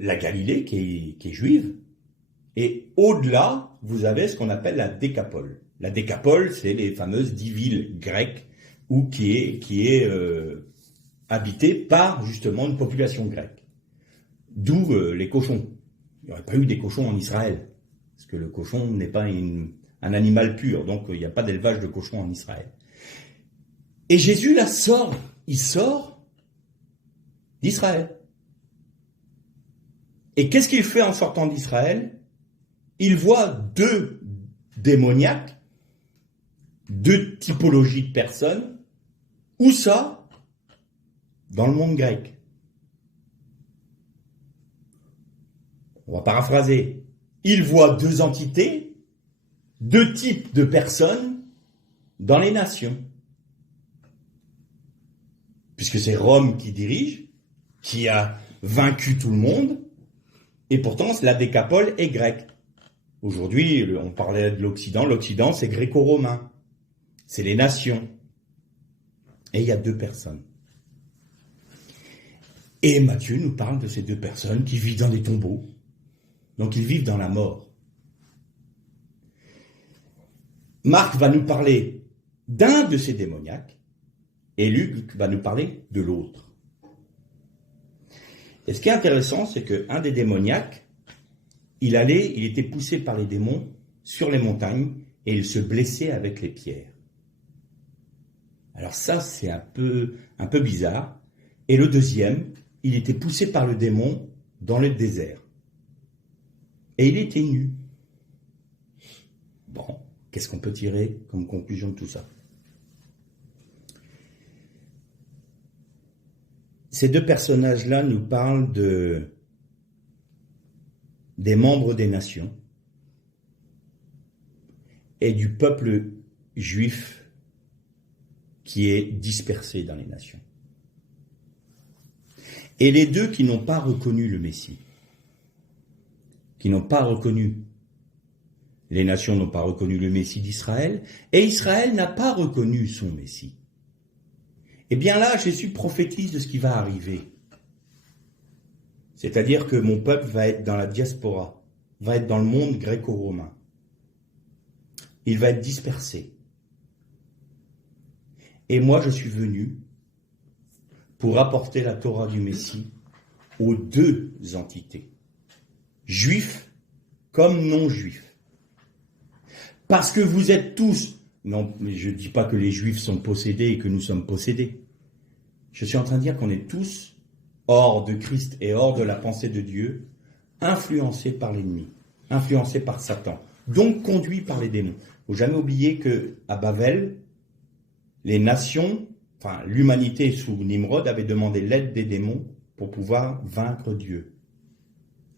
la Galilée qui est juive. Et au-delà, vous avez ce qu'on appelle la Décapole. La Décapole, c'est les fameuses 10 villes grecques qui est habitée par justement une population grecque. D'où les cochons. Il n'y aurait pas eu des cochons en Israël. Parce que le cochon n'est pas un animal pur, donc il n'y a pas d'élevage de cochons en Israël. Et Jésus là il sort d'Israël. Et qu'est-ce qu'il fait en sortant d'Israël? Il voit 2 démoniaques, 2 typologies de personnes. Où ça? Dans le monde grec. On va paraphraser. Il voit 2 entités, 2 types de personnes dans les nations. Puisque c'est Rome qui dirige, qui a vaincu tout le monde, et pourtant la Décapole est grecque. Aujourd'hui, on parlait de l'Occident. L'Occident, c'est gréco-romain. C'est les nations. Et il y a 2 personnes. Et Matthieu nous parle de ces 2 personnes qui vivent dans des tombeaux. Donc ils vivent dans la mort. Marc va nous parler d'un de ces démoniaques, et Luc va nous parler de l'autre. Et ce qui est intéressant, c'est qu'un des démoniaques, il était poussé par les démons sur les montagnes et il se blessait avec les pierres. Alors ça, c'est un peu bizarre. Et le deuxième, il était poussé par le démon dans le désert. Et il était nu. Bon, qu'est-ce qu'on peut tirer comme conclusion de tout ça? Ces deux personnages-là nous parlent des membres des nations et du peuple juif qui est dispersé dans les nations. Et les deux qui n'ont pas reconnu le Messie, qui n'ont pas reconnu, les nations n'ont pas reconnu le Messie d'Israël, et Israël n'a pas reconnu son Messie. Eh bien là, Jésus prophétise de ce qui va arriver. C'est-à-dire que mon peuple va être dans la diaspora, va être dans le monde gréco-romain. Il va être dispersé. Et moi, je suis venu pour apporter la Torah du Messie aux deux entités, juifs comme non-juifs. Parce que vous êtes tous, non, mais je ne dis pas que les juifs sont possédés et que nous sommes possédés. Je suis en train de dire qu'on est tous hors de Christ et hors de la pensée de Dieu, influencés par l'ennemi, influencés par Satan, donc conduits par les démons. Il ne faut jamais oublier qu'à Babel, les nations, enfin l'humanité sous Nimrod avait demandé l'aide des démons pour pouvoir vaincre Dieu,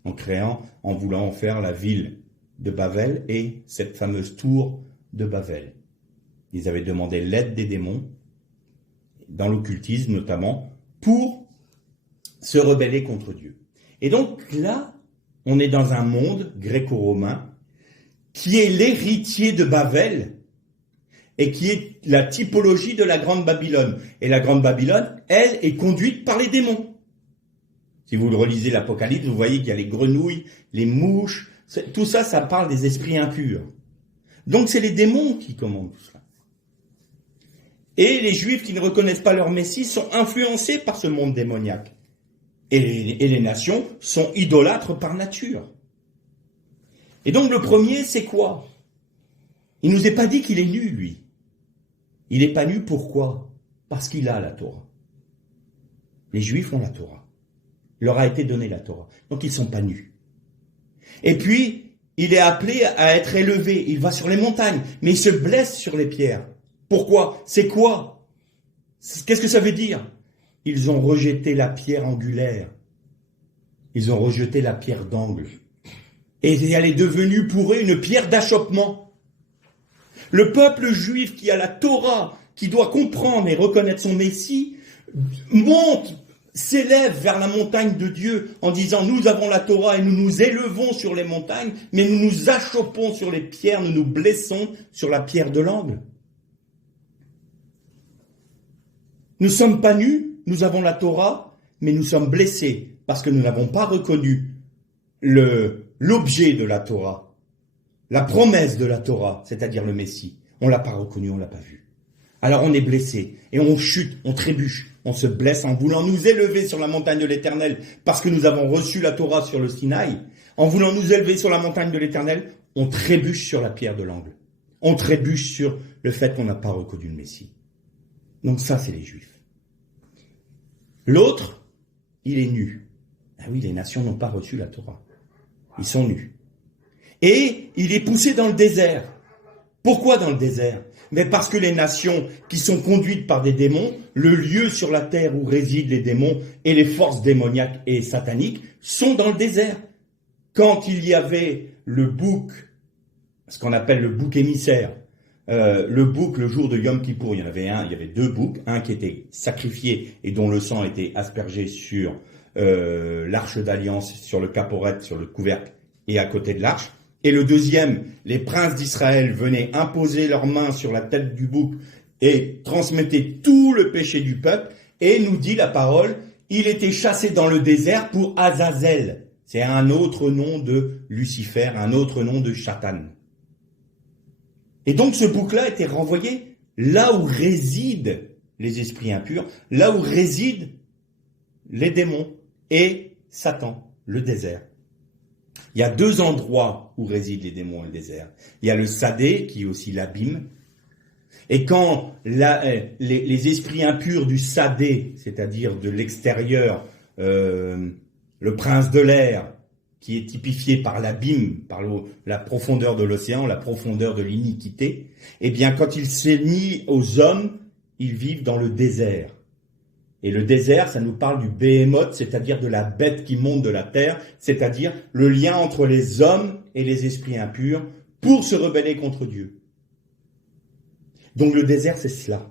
en voulant en faire la ville de Babel et cette fameuse tour de Babel. Ils avaient demandé l'aide des démons, dans l'occultisme notamment, pour se rebeller contre Dieu. Et donc là, on est dans un monde gréco-romain qui est l'héritier de Babel et qui est la typologie de la Grande Babylone. Et la Grande Babylone, elle, est conduite par les démons. Si vous le relisez l'Apocalypse, vous voyez qu'il y a les grenouilles, les mouches, tout ça, ça parle des esprits impurs. Donc c'est les démons qui commandent tout cela. Et les Juifs qui ne reconnaissent pas leur Messie sont influencés par ce monde démoniaque. Et les nations sont idolâtres par nature. Et donc le premier, c'est quoi? Il nous est pas dit qu'il est nu, lui. Il n'est pas nu, pourquoi? Parce qu'il a la Torah. Les Juifs ont la Torah. Il leur a été donné la Torah. Donc ils ne sont pas nus. Et puis, il est appelé à être élevé. Il va sur les montagnes, mais il se blesse sur les pierres. Pourquoi? C'est quoi? Qu'est-ce que ça veut dire? Ils ont rejeté la pierre angulaire. Ils ont rejeté la pierre d'angle. Et elle est devenue pour eux une pierre d'achoppement. Le peuple juif qui a la Torah, qui doit comprendre et reconnaître son Messie, monte, s'élève vers la montagne de Dieu en disant « Nous avons la Torah et nous nous élevons sur les montagnes, mais nous nous achoppons sur les pierres, nous nous blessons sur la pierre de l'angle. » Nous ne sommes pas nus, nous avons la Torah, mais nous sommes blessés parce que nous n'avons pas reconnu l'objet de la Torah, la promesse de la Torah, c'est-à-dire le Messie. On ne l'a pas reconnu, on ne l'a pas vu. Alors on est blessé et on chute, on trébuche, on se blesse en voulant nous élever sur la montagne de l'Éternel parce que nous avons reçu la Torah sur le Sinaï. En voulant nous élever sur la montagne de l'Éternel, on trébuche sur la pierre de l'angle. On trébuche sur le fait qu'on n'a pas reconnu le Messie. Donc ça, c'est les Juifs. L'autre, il est nu. Ah oui, les nations n'ont pas reçu la Torah. Ils sont nus. Et il est poussé dans le désert. Pourquoi dans le désert? Mais parce que les nations qui sont conduites par des démons, le lieu sur la terre où résident les démons et les forces démoniaques et sataniques sont dans le désert. Quand il y avait le bouc, ce qu'on appelle le bouc émissaire, le bouc le jour de Yom Kippour, il y avait deux boucs, un qui était sacrifié et dont le sang était aspergé sur l'arche d'alliance, sur le caporette, sur le couvercle et à côté de l'arche. Et le deuxième, les princes d'Israël venaient imposer leurs mains sur la tête du bouc et transmettaient tout le péché du peuple. Et nous dit la parole, il était chassé dans le désert pour Azazel. C'est un autre nom de Lucifer, un autre nom de Satan. Et donc ce bouc-là était renvoyé là où résident les esprits impurs, là où résident les démons et Satan, le désert. Il y a deux endroits où résident les démons et le désert. Il y a le Sadé, qui est aussi l'abîme. Et quand les esprits impurs du Sadé, c'est-à-dire de l'extérieur, le prince de l'air, qui est typifié par l'abîme, par la profondeur de l'océan, la profondeur de l'iniquité, eh bien, quand il s'est mis aux hommes, ils vivent dans le désert. Et le désert, ça nous parle du Béhémoth, c'est-à-dire de la bête qui monte de la terre, c'est-à-dire le lien entre les hommes et les esprits impurs pour se rebeller contre Dieu. Donc le désert, c'est cela.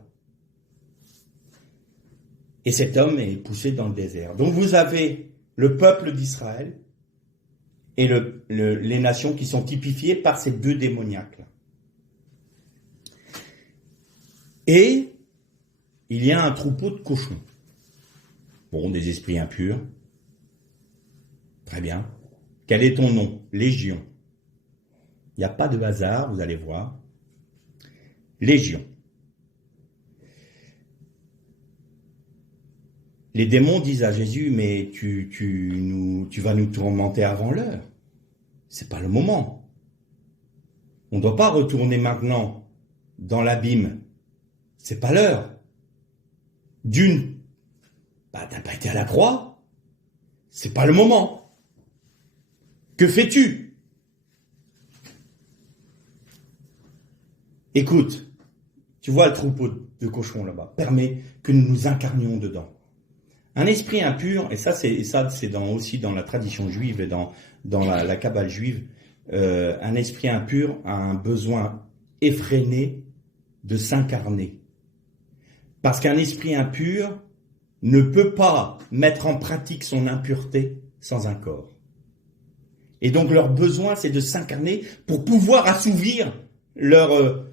Et cet homme est poussé dans le désert. Donc vous avez le peuple d'Israël et les nations qui sont typifiées par ces deux démoniaques-là. Et il y a un troupeau de cochons. Bon, des esprits impurs. Très bien. Quel est ton nom? Légion. Il n'y a pas de hasard, vous allez voir. Légion. Les démons disent à Jésus, mais tu vas nous tourmenter avant l'heure. C'est pas le moment. On ne doit pas retourner maintenant dans l'abîme. C'est pas l'heure. D'une, t'as pas été à la croix. C'est pas le moment. Que fais-tu? Écoute, tu vois le troupeau de cochons là-bas, permet que nous nous incarnions dedans. Un esprit impur, et ça c'est aussi dans la tradition juive et dans la Kabbale juive, un esprit impur a un besoin effréné de s'incarner. Parce qu'un esprit impur ne peut pas mettre en pratique son impureté sans un corps. Et donc leur besoin, c'est de s'incarner pour pouvoir assouvir leur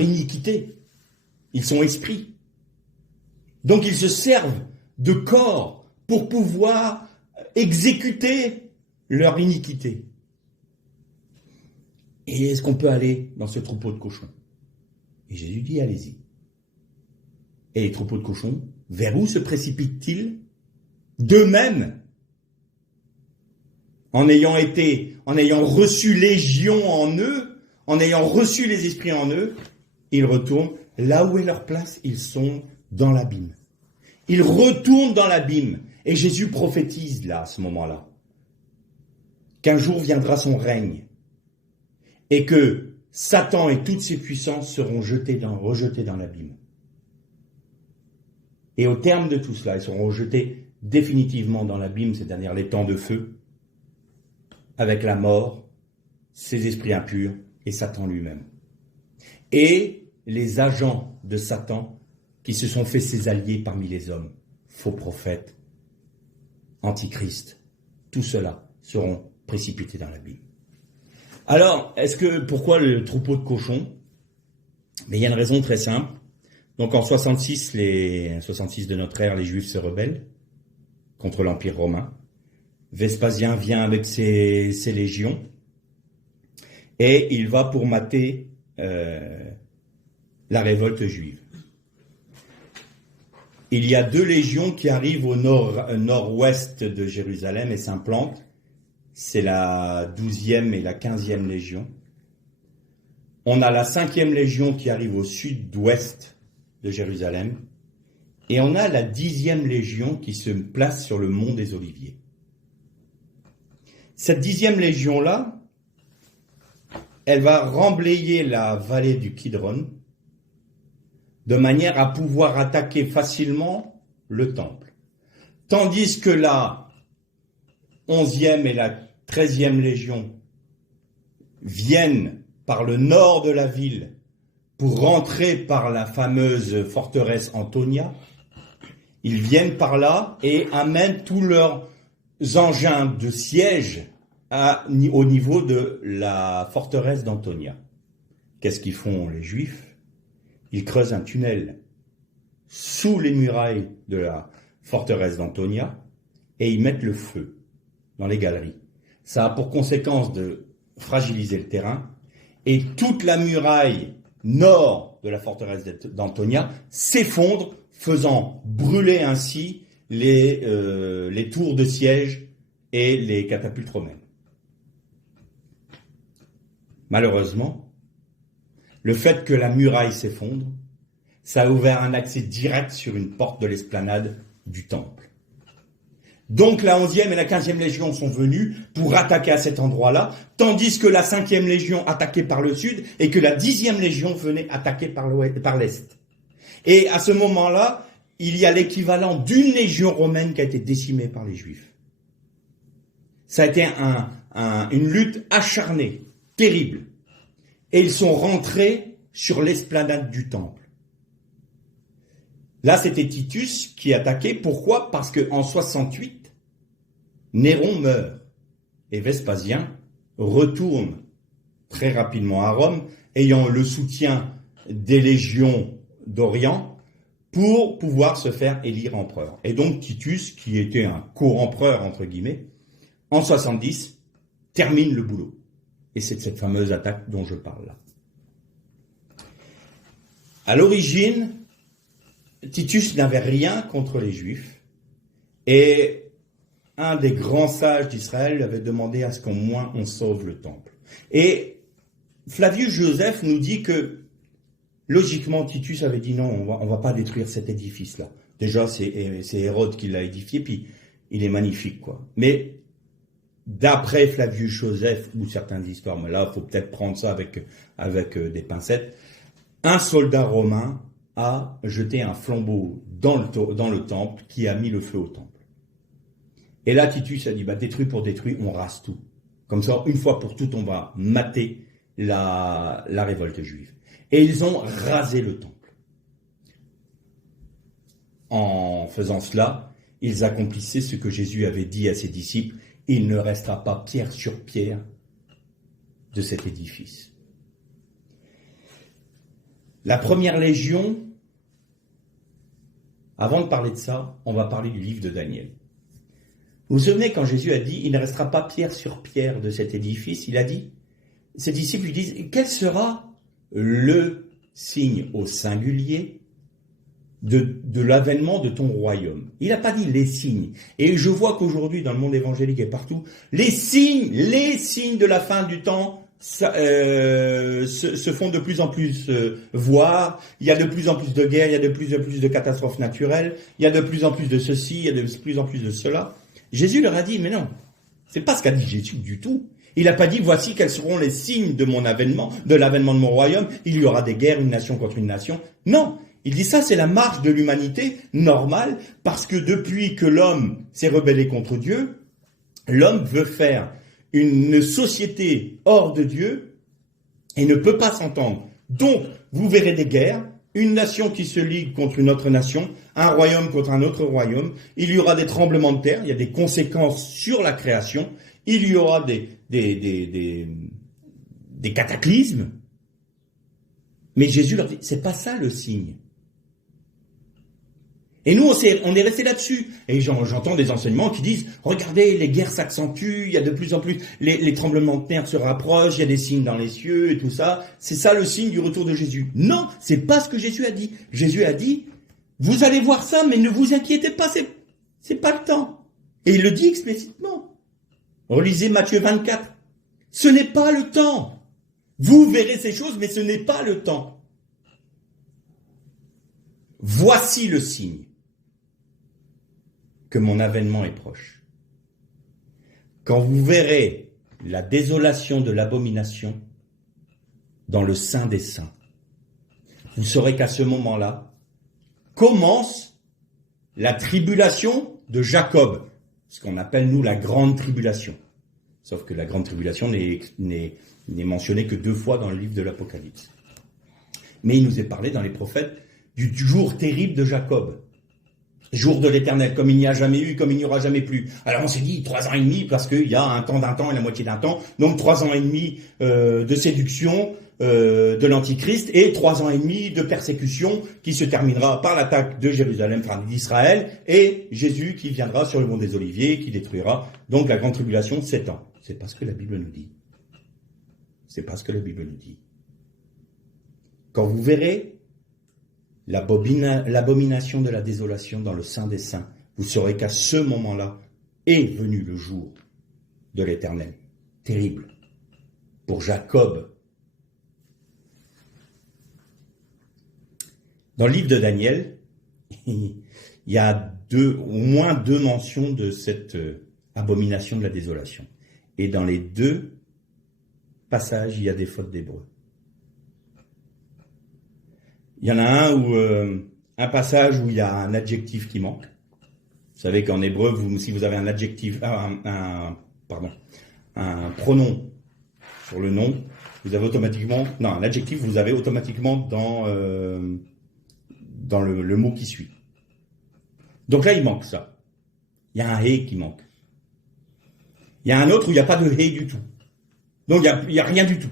iniquité. Ils sont esprits. Donc ils se servent de corps pour pouvoir exécuter leur iniquité. Et est-ce qu'on peut aller dans ce troupeau de cochons? Et Jésus dit, allez-y. Et les troupeaux de cochons, vers où se précipitent-ils? D'eux-mêmes, en ayant reçu légion en eux, en ayant reçu les esprits en eux, ils retournent là où est leur place, ils sont dans l'abîme. Ils retournent dans l'abîme. Et Jésus prophétise là, à ce moment-là, qu'un jour viendra son règne et que Satan et toutes ses puissances seront rejetés dans l'abîme. Et au terme de tout cela, ils seront rejetés définitivement dans l'abîme, c'est-à-dire les temps de feu, avec la mort, ses esprits impurs et Satan lui-même. Et les agents de Satan qui se sont fait ses alliés parmi les hommes, faux prophètes, antichrist, tout cela seront précipités dans l'abîme. Alors, pourquoi le troupeau de cochons? Mais il y a une raison très simple. Donc en 66 de notre ère, les Juifs se rebellent contre l'Empire romain. Vespasien vient avec ses légions et il va pour mater la révolte juive. Il y a deux légions qui arrivent au nord-ouest de Jérusalem et s'implantent. C'est la 12e et la 15e légion. On a la 5e légion qui arrive au sud-ouest de Jérusalem. Et on a la 10e légion qui se place sur le mont des Oliviers. Cette 10e légion-là, elle va remblayer la vallée du Kidron, de manière à pouvoir attaquer facilement le temple. Tandis que la 11e et la 13e légion viennent par le nord de la ville pour rentrer par la fameuse forteresse Antonia, ils viennent par là et amènent tous leurs engins de siège au niveau de la forteresse d'Antonia. Qu'est-ce qu'ils font les Juifs? Ils creusent un tunnel sous les murailles de la forteresse d'Antonia et ils mettent le feu dans les galeries. Ça a pour conséquence de fragiliser le terrain et toute la muraille nord de la forteresse d'Antonia s'effondre, faisant brûler ainsi les tours de siège et les catapultes romaines. malheureusement, le fait que la muraille s'effondre, ça a ouvert un accès direct sur une porte de l'esplanade du temple. Donc la 11e et la 15e Légion sont venues pour attaquer à cet endroit-là, tandis que la 5e Légion attaquait par le sud et que la 10e Légion venait attaquer par l'est. Et à ce moment-là, il y a l'équivalent d'une légion romaine qui a été décimée par les Juifs. Ça a été une lutte acharnée, terrible. Et ils sont rentrés sur l'esplanade du temple. Là, c'était Titus qui attaquait. Pourquoi ? Parce qu'en 68, Néron meurt. Et Vespasien retourne très rapidement à Rome, ayant le soutien des légions d'Orient pour pouvoir se faire élire empereur. Et donc Titus, qui était un co-empereur, entre guillemets, en 70, termine le boulot. Et c'est de cette fameuse attaque dont je parle là. À l'origine, Titus n'avait rien contre les Juifs, et un des grands sages d'Israël lui avait demandé à ce qu'au moins on sauve le temple. Et Flavius Joseph nous dit que, logiquement, Titus avait dit non, on va pas détruire cet édifice-là. Déjà, c'est Hérode qui l'a édifié, puis il est magnifique, quoi. Mais d'après Flavius Joseph, ou certaines histoires, mais là, il faut peut-être prendre ça avec des pincettes, un soldat romain a jeté un flambeau dans le temple qui a mis le feu au temple. Et là, Titus a dit, détruit pour détruire, on rase tout. Comme ça, une fois pour toutes, on va mater la révolte juive. Et ils ont rasé le temple. En faisant cela, ils accomplissaient ce que Jésus avait dit à ses disciples, il ne restera pas pierre sur pierre de cet édifice. La première légion, avant de parler de ça, on va parler du livre de Daniel. Vous vous souvenez quand Jésus a dit, il ne restera pas pierre sur pierre de cet édifice, il a dit, ses disciples lui disent, quel sera le signe au singulier de l'avènement de ton royaume? Il n'a pas dit les signes. Et je vois qu'aujourd'hui, dans le monde évangélique et partout, les signes de la fin du temps se font de plus en plus voir. Il y a de plus en plus de guerres, il y a de plus en plus de catastrophes naturelles, il y a de plus en plus de ceci, il y a de plus en plus de cela. Jésus leur a dit, mais non, c'est pas ce qu'a dit Jésus du tout. Il n'a pas dit, voici quels seront les signes de mon avènement, de l'avènement de mon royaume, il y aura des guerres, une nation contre une nation. Non, il dit ça, c'est la marche de l'humanité normale, parce que depuis que l'homme s'est rebellé contre Dieu, l'homme veut faire une société hors de Dieu et ne peut pas s'entendre. Donc, vous verrez des guerres, une nation qui se ligue contre une autre nation, un royaume contre un autre royaume, il y aura des tremblements de terre, il y a des conséquences sur la création, il y aura des cataclysmes. Mais Jésus leur dit, c'est pas ça le signe. Et nous, on est resté là-dessus. Et j'entends des enseignements qui disent, regardez, les guerres s'accentuent, il y a de plus en plus, les tremblements de terre se rapprochent, il y a des signes dans les cieux et tout ça. C'est ça le signe du retour de Jésus. Non, c'est pas ce que Jésus a dit. Jésus a dit, vous allez voir ça, mais ne vous inquiétez pas, c'est pas le temps. Et il le dit explicitement. Relisez Matthieu 24. Ce n'est pas le temps. Vous verrez ces choses, mais ce n'est pas le temps. Voici le signe que mon avènement est proche. Quand vous verrez la désolation de l'abomination dans le sein des saints, vous saurez qu'à ce moment-là commence la tribulation de Jacob, ce qu'on appelle nous la grande tribulation. Sauf que la grande tribulation n'est mentionnée que 2 fois dans le livre de l'Apocalypse. Mais il nous est parlé dans les prophètes du jour terrible de Jacob. Jour de l'éternel, comme il n'y a jamais eu, comme il n'y aura jamais plus. Alors on s'est dit 3 ans et demi, parce qu'il y a un temps d'un temps et la moitié d'un temps. Donc 3 ans et demi de séduction de l'Antichrist et 3 ans et demi de persécution qui se terminera par l'attaque de Jérusalem, enfin d'Israël, et Jésus qui viendra sur le mont des Oliviers, qui détruira donc la grande tribulation 7 ans. C'est pas ce que la Bible nous dit. C'est pas ce que la Bible nous dit. Quand vous verrez l'abomination de la désolation dans le sein des saints, vous saurez qu'à ce moment-là est venu le jour de l'Éternel. Terrible. Pour Jacob, Dans le livre de Daniel, il y a au moins deux mentions de cette abomination de la désolation. Et dans les deux passages, il y a des fautes d'hébreu. Il y en a un passage où il y a un adjectif qui manque. Vous savez qu'en hébreu, si vous avez un adjectif, un pronom sur le nom, vous avez automatiquement, un adjectif, vous avez automatiquement dans le mot qui suit. Donc là, il manque ça. Il y a un hé qui manque. Il y a un autre où il n'y a pas de hé du tout. Donc il y a rien du tout.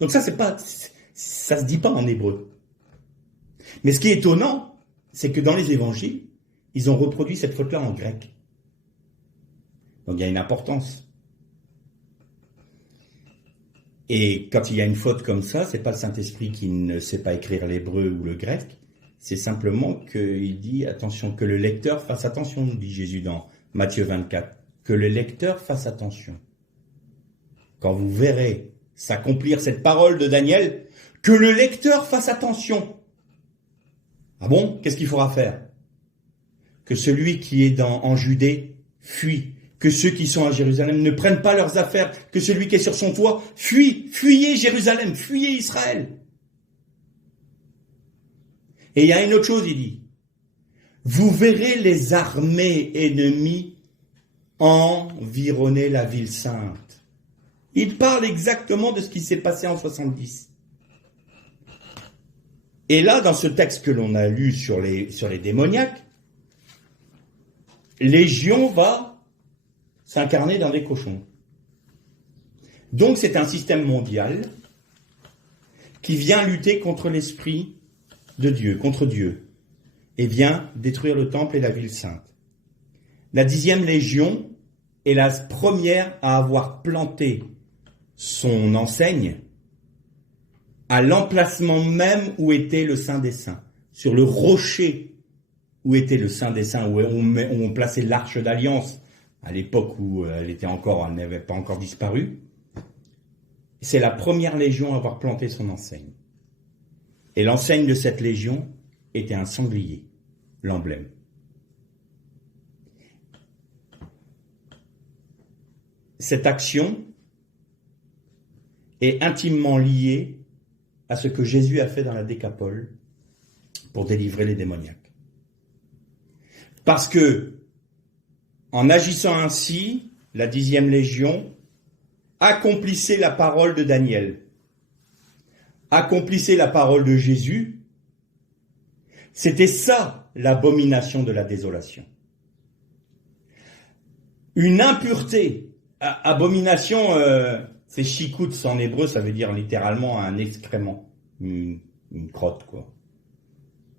Donc ça se dit pas en hébreu. Mais ce qui est étonnant, c'est que dans les évangiles, ils ont reproduit cette faute-là en grec. Donc il y a une importance. Et quand il y a une faute comme ça, c'est pas le Saint-Esprit qui ne sait pas écrire l'hébreu ou le grec, c'est simplement qu'il dit attention, que le lecteur fasse attention, dit Jésus dans Matthieu 24, que le lecteur fasse attention. Quand vous verrez s'accomplir cette parole de Daniel, que le lecteur fasse attention. Ah bon? Qu'est-ce qu'il faudra faire? Que celui qui est en Judée fuit. Que ceux qui sont à Jérusalem ne prennent pas leurs affaires. Que celui qui est sur son toit fuit. Fuyez Jérusalem, fuyez Israël. Et il y a une autre chose, il dit. Vous verrez les armées ennemies environner la ville sainte. Il parle exactement de ce qui s'est passé en 70. Et là, dans ce texte que l'on a lu sur les démoniaques, Légion va s'incarner dans des cochons. Donc c'est un système mondial qui vient lutter contre l'esprit de Dieu, contre Dieu, et vient détruire le temple et la ville sainte. La 10e Légion est la première à avoir planté son enseigne à l'emplacement même où était le Saint des Saints, sur le rocher où était le Saint des Saints, où on plaçait l'Arche d'Alliance, à l'époque où elle n'avait pas encore disparu. C'est la première légion à avoir planté son enseigne. Et l'enseigne de cette légion était un sanglier, l'emblème. Cette action est intimement liée à ce que Jésus a fait dans la Décapole pour délivrer les démoniaques. Parce que, en agissant ainsi, la 10e Légion accomplissait la parole de Daniel, accomplissait la parole de Jésus. C'était ça, l'abomination de la désolation. Une impureté, abomination, c'est shikutz en hébreu, ça veut dire littéralement un excrément, une crotte, quoi.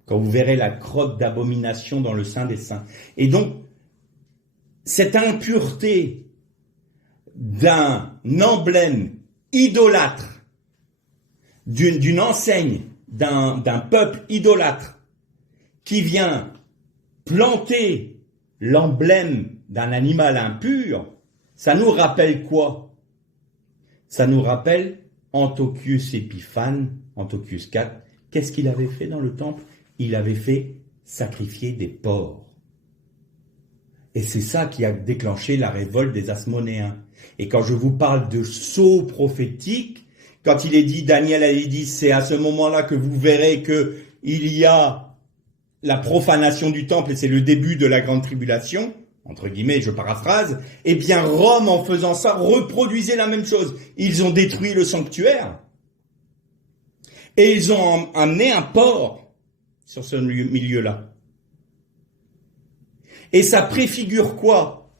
Quand vous verrez la crotte d'abomination dans le Saint des Saints. Et donc, cette impureté d'un emblème idolâtre, d'une enseigne, d'un peuple idolâtre, qui vient planter l'emblème d'un animal impur, ça nous rappelle quoi? Ça nous rappelle Antiochus Épiphane, Antiochus IV. Qu'est-ce qu'il avait fait dans le temple? Il avait fait sacrifier des porcs. Et c'est ça qui a déclenché la révolte des Asmonéens. Et quand je vous parle de sceau prophétique, quand il est dit, Daniel avait dit, c'est à ce moment-là que vous verrez que il y a la profanation du temple et c'est le début de la grande tribulation, entre guillemets, je paraphrase, eh bien Rome, en faisant ça, reproduisait la même chose. Ils ont détruit le sanctuaire et ils ont amené un porc sur ce milieu-là. Et ça préfigure quoi?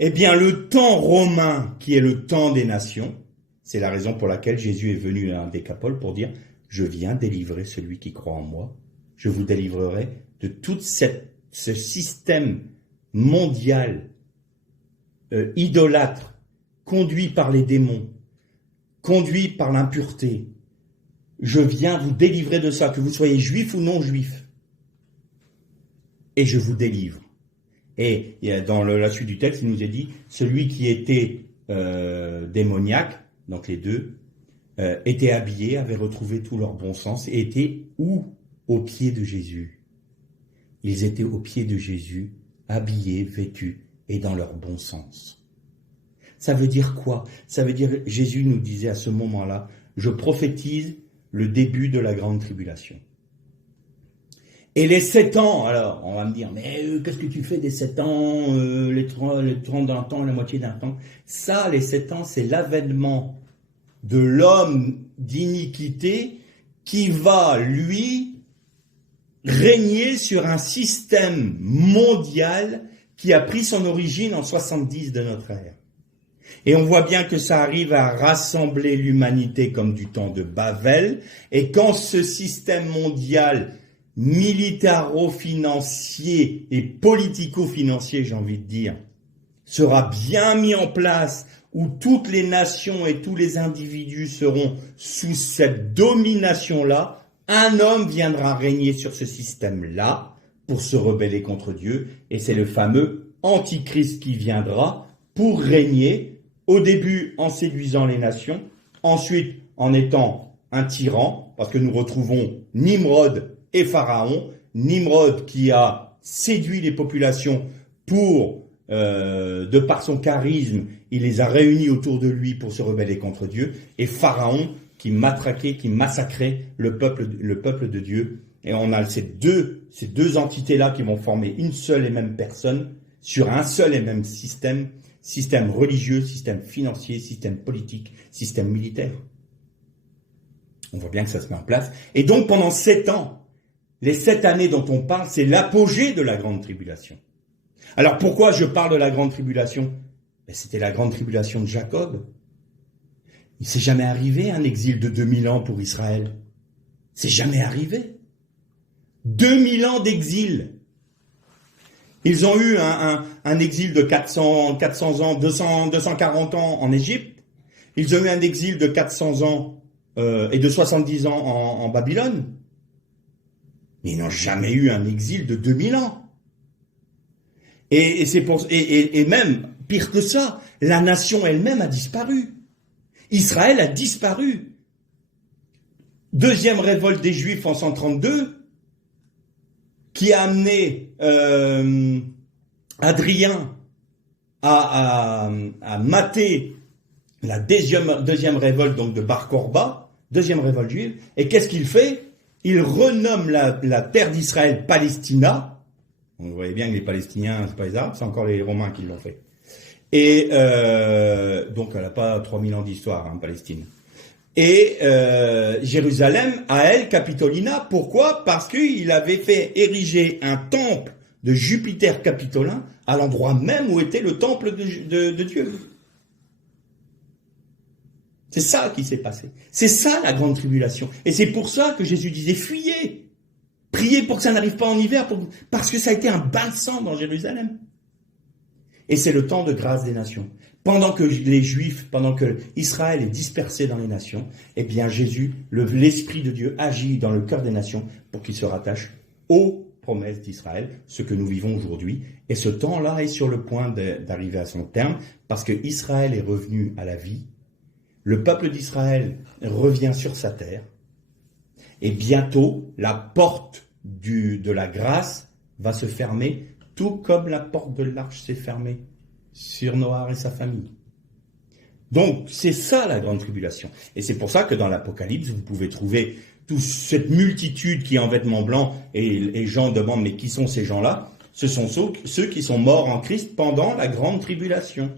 Eh bien, le temps romain, qui est le temps des nations, c'est la raison pour laquelle Jésus est venu à Décapole pour dire « Je viens délivrer celui qui croit en moi. Je vous délivrerai de tout ce système mondial, idolâtre, conduit par les démons, conduit par l'impureté. Je viens vous délivrer de ça, que vous soyez juif ou non juif. Et je vous délivre. » Et dans la suite du texte, il nous est dit, celui qui était démoniaque, donc les deux, était habillé, avait retrouvé tout leur bon sens, et était où aux pieds de Jésus. Ils étaient aux pieds de Jésus, habillés, vêtus et dans leur bon sens. Ça veut dire quoi? Ça veut dire, Jésus nous disait à ce moment-là, je prophétise le début de la grande tribulation. Et les 7 ans, alors, on va me dire, mais qu'est-ce que tu fais des 7 ans, les 30 d'un temps, la moitié d'un temps? Ça, les 7 ans, c'est l'avènement de l'homme d'iniquité qui va, lui, régner sur un système mondial qui a pris son origine en 70 de notre ère. Et on voit bien que ça arrive à rassembler l'humanité comme du temps de Babel, et quand ce système mondial militaro-financier et politico-financier, j'ai envie de dire, sera bien mis en place, où toutes les nations et tous les individus seront sous cette domination-là, un homme viendra régner sur ce système-là pour se rebeller contre Dieu, et c'est le fameux Antichrist qui viendra pour régner, au début en séduisant les nations, ensuite en étant un tyran, parce que nous retrouvons Nimrod et Pharaon, Nimrod qui a séduit les populations pour, de par son charisme, il les a réunis autour de lui pour se rebeller contre Dieu, et Pharaon qui matraquait, qui massacrait le peuple de Dieu. Et on a ces deux entités-là qui vont former une seule et même personne sur un seul et même système religieux, système financier, système politique, système militaire. On voit bien que ça se met en place. Et donc pendant 7 ans, les 7 années dont on parle, c'est l'apogée de la grande tribulation. Alors pourquoi je parle de la grande tribulation? C'était la grande tribulation de Jacob. Il ne s'est jamais arrivé un exil de 2000 ans pour Israël. C'est jamais arrivé. 2000 ans d'exil. Ils ont eu un exil de 400 ans, 240 ans en Égypte. Ils ont eu un exil de 400 ans et de 70 ans en Babylone. Mais ils n'ont jamais eu un exil de 2000 ans. Et même, pire que ça, la nation elle-même a disparu. Israël a disparu. Deuxième révolte des Juifs en 132, qui a amené Adrien à mater la deuxième révolte donc de Bar Korba, deuxième révolte juive. Et qu'est-ce qu'il fait? Il renomme la terre d'Israël Palestina. Vous voyez bien que les Palestiniens, c'est pas les Arabes, c'est encore les Romains qui l'ont fait. Et donc elle n'a pas 3000 ans d'histoire, Palestine. Et Jérusalem, à elle, Capitolina. Pourquoi? Parce qu'il avait fait ériger un temple de Jupiter capitolin à l'endroit même où était le temple de Dieu. C'est ça qui s'est passé. C'est ça la grande tribulation. Et c'est pour ça que Jésus disait, fuyez. Priez pour que ça n'arrive pas en hiver, parce que ça a été un bain de sang dans Jérusalem. Et c'est le temps de grâce des nations. Pendant que les Juifs, pendant que Israël est dispersé dans les nations, eh bien Jésus, l'Esprit de Dieu agit dans le cœur des nations pour qu'ils se rattachent aux promesses d'Israël, ce que nous vivons aujourd'hui. Et ce temps-là est sur le point d'arriver à son terme, parce que Israël est revenu à la vie, le peuple d'Israël revient sur sa terre, et bientôt la porte de la grâce va se fermer, tout comme la porte de l'arche s'est fermée sur Noach et sa famille. Donc, c'est ça la grande tribulation. Et c'est pour ça que dans l'Apocalypse, vous pouvez trouver toute cette multitude qui est en vêtements blancs, et les gens demandent, mais qui sont ces gens-là? Ce sont ceux qui sont morts en Christ pendant la grande tribulation.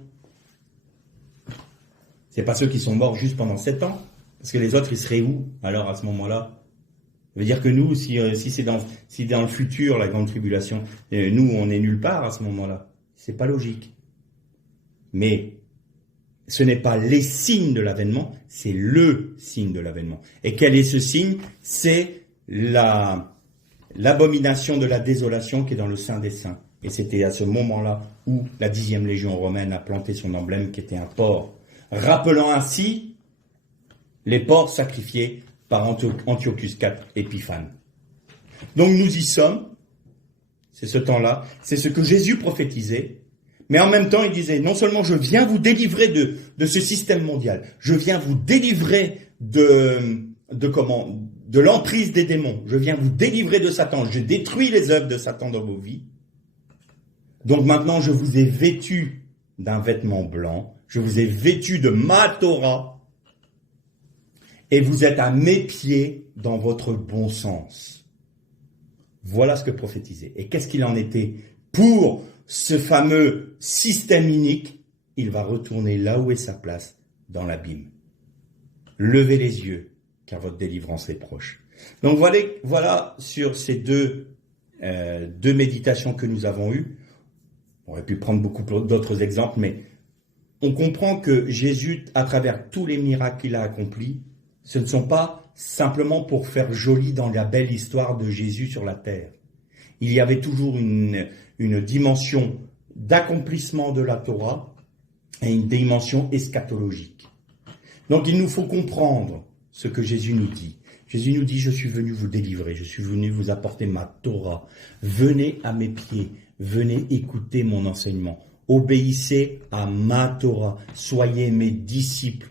C'est pas ceux qui sont morts juste pendant 7 ans, parce que les autres, ils seraient où, alors, à ce moment-là? Ça veut dire que nous, si c'est dans le futur, la grande tribulation, nous, on est nulle part à ce moment-là. C'est pas logique. Mais ce n'est pas les signes de l'avènement, c'est le signe de l'avènement. Et quel est ce signe? C'est l'abomination de la désolation qui est dans le Saint des Saints. Et c'était à ce moment-là où la 10e Légion romaine a planté son emblème qui était un porc, rappelant ainsi les porcs sacrifiés par Antiochus IV Épiphane. Donc nous y sommes, c'est ce temps-là, c'est ce que Jésus prophétisait, mais en même temps il disait, non seulement je viens vous délivrer de ce système mondial, je viens vous délivrer de de l'emprise des démons. Je viens vous délivrer de Satan. Je détruis les œuvres de Satan dans vos vies. Donc maintenant, je vous ai vêtu d'un vêtement blanc. Je vous ai vêtu de ma Torah. Et vous êtes à mes pieds dans votre bon sens. Voilà ce que prophétisait. Et qu'est-ce qu'il en était pour ce fameux système inique? Il va retourner là où est sa place, dans l'abîme. Levez les yeux, car votre délivrance est proche. Donc voilà sur ces deux méditations que nous avons eues. On aurait pu prendre beaucoup d'autres exemples, mais on comprend que Jésus, à travers tous les miracles qu'il a accomplis, ce ne sont pas simplement pour faire joli dans la belle histoire de Jésus sur la terre. Il y avait toujours une dimension d'accomplissement de la Torah et une dimension eschatologique. Donc il nous faut comprendre ce que Jésus nous dit. Jésus nous dit, je suis venu vous délivrer, je suis venu vous apporter ma Torah. Venez à mes pieds, venez écouter mon enseignement. Obéissez à ma Torah, soyez mes disciples.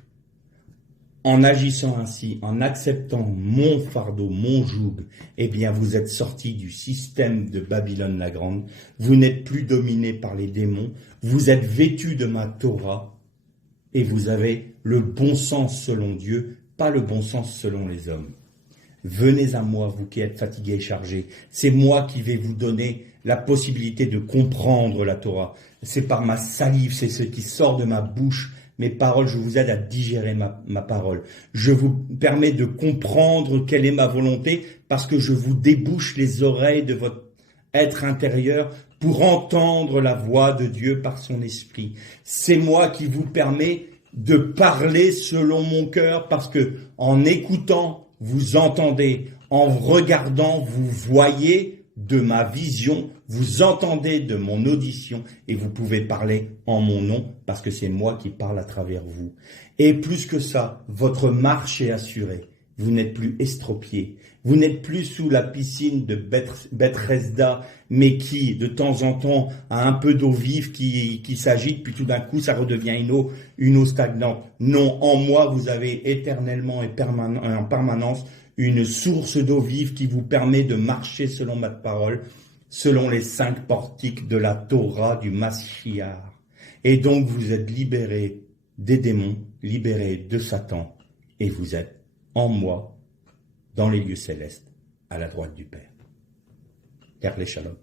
En agissant ainsi, en acceptant mon fardeau, mon joug, eh bien vous êtes sortis du système de Babylone la Grande. Vous n'êtes plus dominés par les démons. Vous êtes vêtus de ma Torah et vous avez le bon sens selon Dieu, pas le bon sens selon les hommes. Venez à moi, vous qui êtes fatigués et chargés. C'est moi qui vais vous donner la possibilité de comprendre la Torah. C'est par ma salive, c'est ce qui sort de ma bouche. Mes paroles, je vous aide à digérer ma parole. Je vous permets de comprendre quelle est ma volonté parce que je vous débouche les oreilles de votre être intérieur pour entendre la voix de Dieu par son esprit. C'est moi qui vous permets de parler selon mon cœur parce que en écoutant, vous entendez. En regardant, vous voyez de ma vision, vous entendez de mon audition et vous pouvez parler en mon nom parce que c'est moi qui parle à travers vous. Et plus que ça, votre marche est assurée. Vous n'êtes plus estropié. Vous n'êtes plus sous la piscine de Bethesda, mais qui, de temps en temps, a un peu d'eau vive qui s'agite, puis tout d'un coup, ça redevient une eau stagnante. Non, en moi, vous avez éternellement et en permanence une source d'eau vive qui vous permet de marcher selon ma parole, selon les 5 portiques de la Torah du Mashiach. Et donc, vous êtes libérés des démons, libérés de Satan, et vous êtes en moi, dans les lieux célestes, à la droite du Père. Shalom.